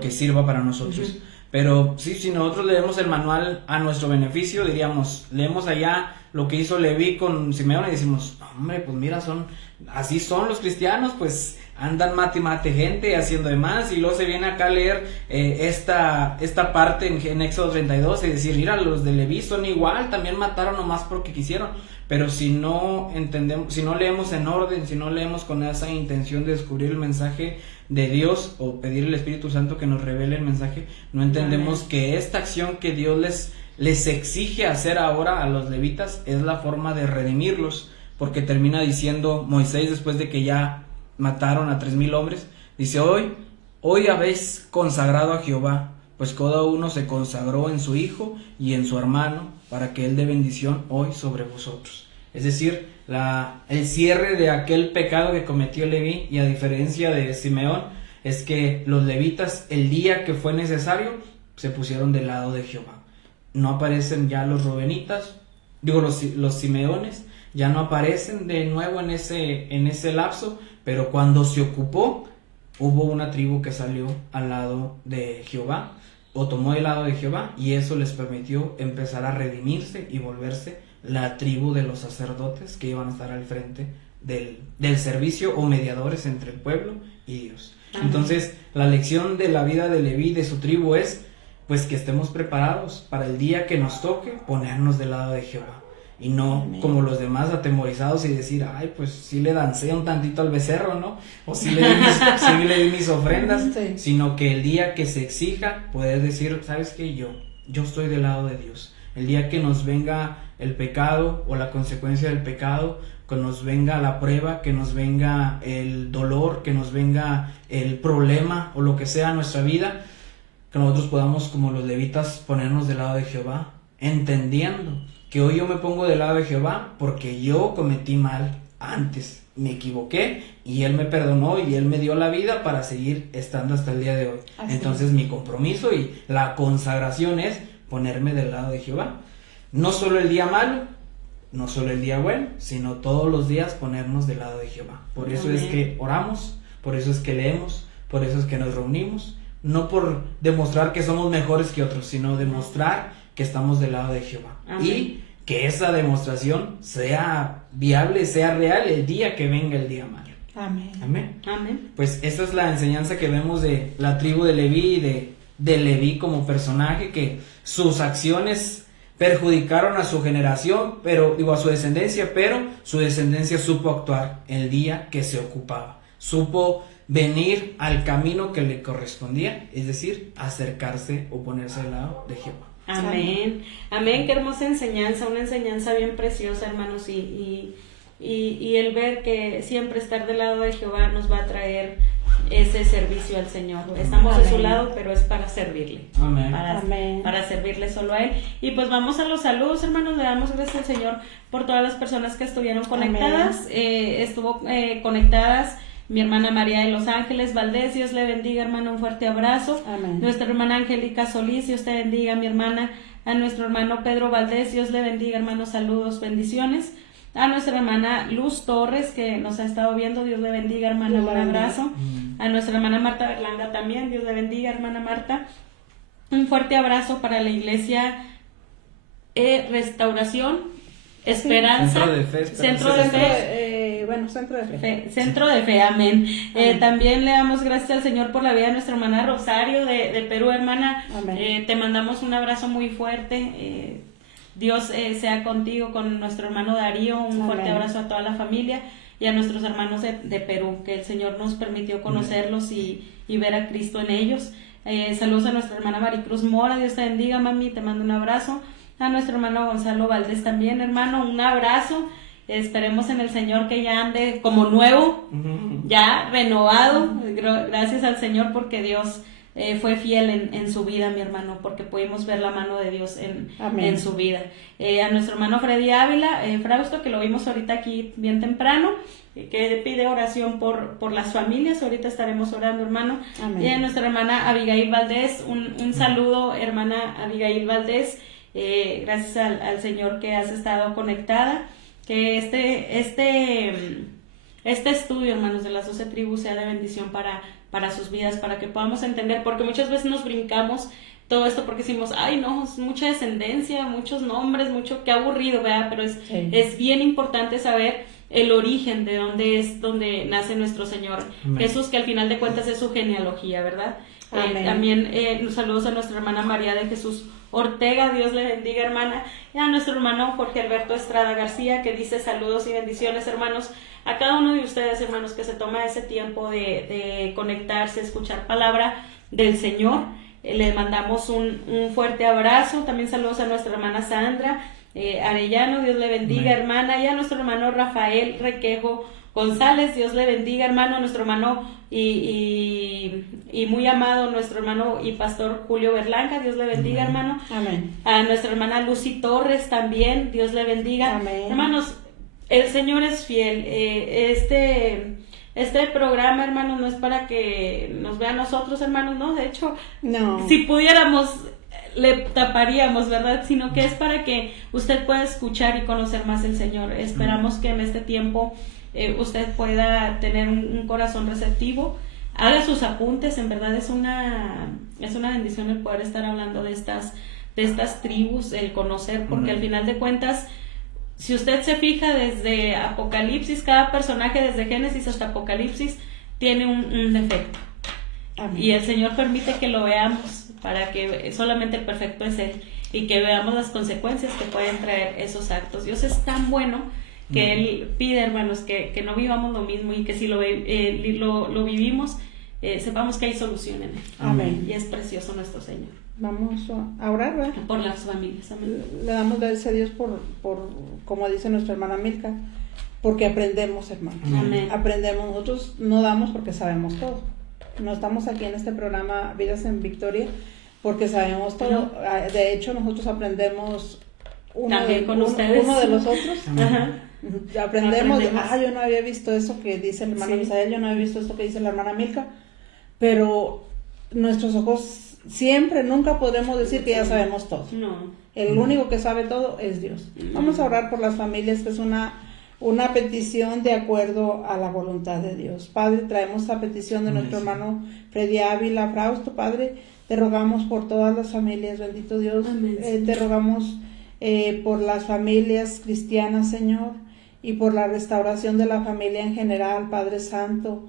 que sirva para nosotros. Pero sí, si nosotros leemos el manual a nuestro beneficio, diríamos, leemos allá lo que hizo Leví con Simeón y decimos, hombre, pues mira, así son los cristianos, pues andan mate gente haciendo demás, y luego se viene acá a leer esta parte en Éxodo 32 y decir, mira, los de Leví son igual, también mataron nomás porque quisieron. Pero si no entendemos, si no leemos en orden, si no leemos con esa intención de descubrir el mensaje de Dios o pedir al Espíritu Santo que nos revele el mensaje, no entendemos que esta acción que Dios les exige hacer ahora a los levitas es la forma de redimirlos, porque termina diciendo Moisés, después de que ya mataron a 3,000 hombres, dice, hoy habéis consagrado a Jehová, pues cada uno se consagró en su hijo y en su hermano, para que él dé bendición hoy sobre vosotros. Es decir, el cierre de aquel pecado que cometió Leví, y a diferencia de Simeón, es que los levitas, el día que fue necesario, se pusieron del lado de Jehová. No aparecen ya los rubenitas, los simeones, ya no aparecen de nuevo en ese lapso, pero cuando se ocupó, hubo una tribu que salió al lado de Jehová, o tomó el lado de Jehová, y eso les permitió empezar a redimirse y volverse la tribu de los sacerdotes que iban a estar al frente del servicio, o mediadores entre el pueblo y Dios. Entonces, la lección de la vida de Leví, de su tribu, es pues que estemos preparados para el día que nos toque ponernos del lado de Jehová, y no como los demás atemorizados y decir, ay, pues sí le dancé un tantito al becerro, ¿no? O sí le di mis ofrendas, sino que el día que se exija, poder decir, ¿sabes qué? Yo estoy del lado de Dios. El día que nos venga el pecado o la consecuencia del pecado, que nos venga la prueba, que nos venga el dolor, que nos venga el problema o lo que sea en nuestra vida, que nosotros podamos, como los levitas, ponernos del lado de Jehová, entendiendo que hoy yo me pongo del lado de Jehová porque yo cometí mal antes, me equivoqué y Él me perdonó y Él me dio la vida para seguir estando hasta el día de hoy. Entonces mi compromiso y la consagración es ponerme del lado de Jehová. No solo el día malo, no solo el día bueno, sino todos los días ponernos del lado de Jehová. Por eso es que oramos, por eso es que leemos, por eso es que nos reunimos, no por demostrar que somos mejores que otros, sino demostrar que estamos del lado de Jehová. Y que esa demostración sea viable, sea real el día que venga el día malo. Amén. Pues esta es la enseñanza que vemos de la tribu de Leví y de Leví como personaje, que sus acciones perjudicaron a su generación, a su descendencia, pero su descendencia supo actuar el día que se ocupaba, supo venir al camino que le correspondía, es decir, acercarse o ponerse al lado de Jehová. Amén, qué hermosa enseñanza, una enseñanza bien preciosa, hermanos, y el ver que siempre estar del lado de Jehová nos va a traer ese servicio al Señor. Estamos de su lado, pero es para servirle. Para servirle solo a Él. Y pues vamos a los saludos, hermanos. Le damos gracias al Señor por todas las personas que estuvieron conectadas. Estuvo conectadas mi hermana María de Los Ángeles Valdés, Dios le bendiga, hermana, un fuerte abrazo. Nuestra hermana Angélica Solís, Dios te bendiga, mi hermana. A nuestro hermano Pedro Valdés, Dios le bendiga, hermano, saludos, bendiciones. A nuestra hermana Luz Torres, que nos ha estado viendo, Dios le bendiga, hermana, un abrazo. A nuestra hermana Marta Berlanga también, Dios le bendiga, hermana Marta. Un fuerte abrazo para la iglesia Restauración Esperanza, Centro de Fe, amén. También le damos gracias al Señor por la vida de nuestra hermana Rosario de Perú, hermana. Te mandamos un abrazo muy fuerte. Dios sea contigo, con nuestro hermano Darío. Un fuerte abrazo a toda la familia y a nuestros hermanos de Perú, que el Señor nos permitió conocerlos y ver a Cristo en ellos. Saludos a nuestra hermana Maricruz Mora, Dios te bendiga, mami, te mando un abrazo. A nuestro hermano Gonzalo Valdés también, hermano, un abrazo. Esperemos en el Señor que ya ande como nuevo, ya renovado. Gracias al Señor porque Dios fue fiel en su vida, mi hermano, porque pudimos ver la mano de Dios en su vida. A nuestro hermano Freddy Ávila, Frausto, que lo vimos ahorita aquí bien temprano, que pide oración por las familias. Ahorita estaremos orando, hermano. Amén. Y a nuestra hermana Abigail Valdés, un saludo, hermana Abigail Valdés. Gracias al Señor que has estado conectada, que este estudio, hermanos, de las 12 tribus sea de bendición para sus vidas, para que podamos entender, porque muchas veces nos brincamos todo esto porque decimos, ay no, es mucha descendencia, muchos nombres, qué aburrido, ¿verdad? Pero es bien importante saber el origen de donde nace nuestro Señor. Amén. Jesús, que al final de cuentas es su genealogía, ¿verdad? También saludos a nuestra hermana María de Jesús Ortega, Dios le bendiga, hermana, y a nuestro hermano Jorge Alberto Estrada García, que dice saludos y bendiciones, hermanos, a cada uno de ustedes, hermanos, que se toma ese tiempo de conectarse, escuchar palabra del Señor. Le mandamos un fuerte abrazo. También saludos a nuestra hermana Sandra Arellano, Dios le bendiga, amén, hermana, y a nuestro hermano Rafael Requejo González, Dios le bendiga, hermano, nuestro hermano y muy amado, nuestro hermano y pastor Julio Berlanga, Dios le bendiga, amén, hermano. Amén. A nuestra hermana Lucy Torres también, Dios le bendiga. Amén. Hermanos, el Señor es fiel. Este programa, hermanos, no es para que nos vean nosotros, hermanos, no, de hecho, no. Si pudiéramos, le taparíamos, ¿verdad? Sino que es para que usted pueda escuchar y conocer más el Señor. Esperamos que en este tiempo usted pueda tener un corazón receptivo, haga sus apuntes. En verdad es una bendición el poder estar hablando de estas tribus, el conocer, porque al final de cuentas, si usted se fija desde Apocalipsis, cada personaje desde Génesis hasta Apocalipsis tiene un defecto. Amén. Y el Señor permite que lo veamos para que solamente el perfecto es Él y que veamos las consecuencias que pueden traer esos actos. Dios es tan bueno que Él pide, hermanos, que no vivamos lo mismo, y que si lo vivimos, sepamos que hay solución en Él. Amén. Y es precioso nuestro Señor. Vamos a orar, ¿verdad? Por las familias. Amén. Le damos gracias a Dios por como dice nuestra hermana Milka, porque aprendemos, hermano. Amén. Aprendemos. Nosotros no damos porque sabemos todo. No estamos aquí en este programa Vidas en Victoria porque sabemos todo. De hecho, nosotros aprendemos uno de los otros. Ajá. Aprendemos. Yo no había visto eso que dice el hermano Misael, yo no había visto esto que dice la hermana Milka, pero nuestros ojos nunca podemos decir que ya sabemos todo. No. El único que sabe todo es Dios. Vamos a orar por las familias, que es una petición de acuerdo a la voluntad de Dios. Padre, traemos esta petición de nuestro hermano Freddy Ávila Frausto. Padre, te rogamos por todas las familias, bendito Dios. Te rogamos por las familias cristianas, Señor, y por la restauración de la familia en general, Padre Santo.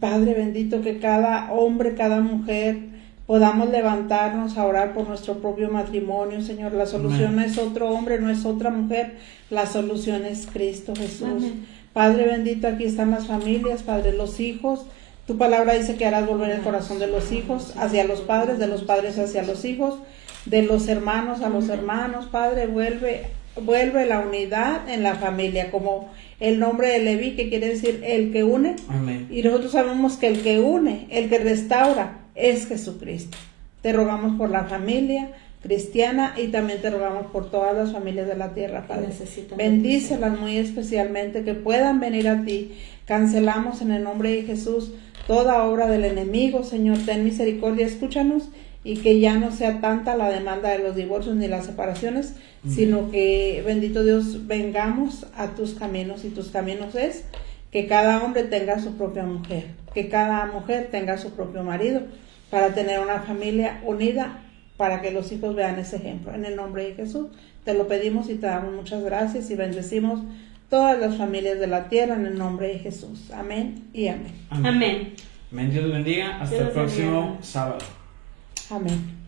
Padre bendito, que cada hombre, cada mujer podamos levantarnos a orar por nuestro propio matrimonio, Señor. La solución no es otro hombre, no es otra mujer, la solución es Cristo Jesús. Amén. Padre bendito, aquí están las familias, Padre, los hijos. Tu palabra dice que harás volver el corazón de los hijos hacia los padres, de los padres hacia los hijos, de los hermanos a los hermanos. Padre, vuelve la unidad en la familia, como el nombre de Leví, que quiere decir el que une. Amén. Y nosotros sabemos que el que une, el que restaura, es Jesucristo. Te rogamos por la familia cristiana y también te rogamos por todas las familias de la tierra, Padre. Bendícelas muy especialmente, que puedan venir a ti. Cancelamos en el nombre de Jesús toda obra del enemigo, Señor. Ten misericordia, escúchanos, y que ya no sea tanta la demanda de los divorcios ni las separaciones, sino que, bendito Dios, vengamos a tus caminos, y tus caminos es que cada hombre tenga su propia mujer, que cada mujer tenga su propio marido, para tener una familia unida, para que los hijos vean ese ejemplo. En el nombre de Jesús te lo pedimos y te damos muchas gracias, y bendecimos todas las familias de la tierra en el nombre de Jesús. Amén y amén. Amén. Amén. Dios bendiga. Hasta el próximo sábado. Amén.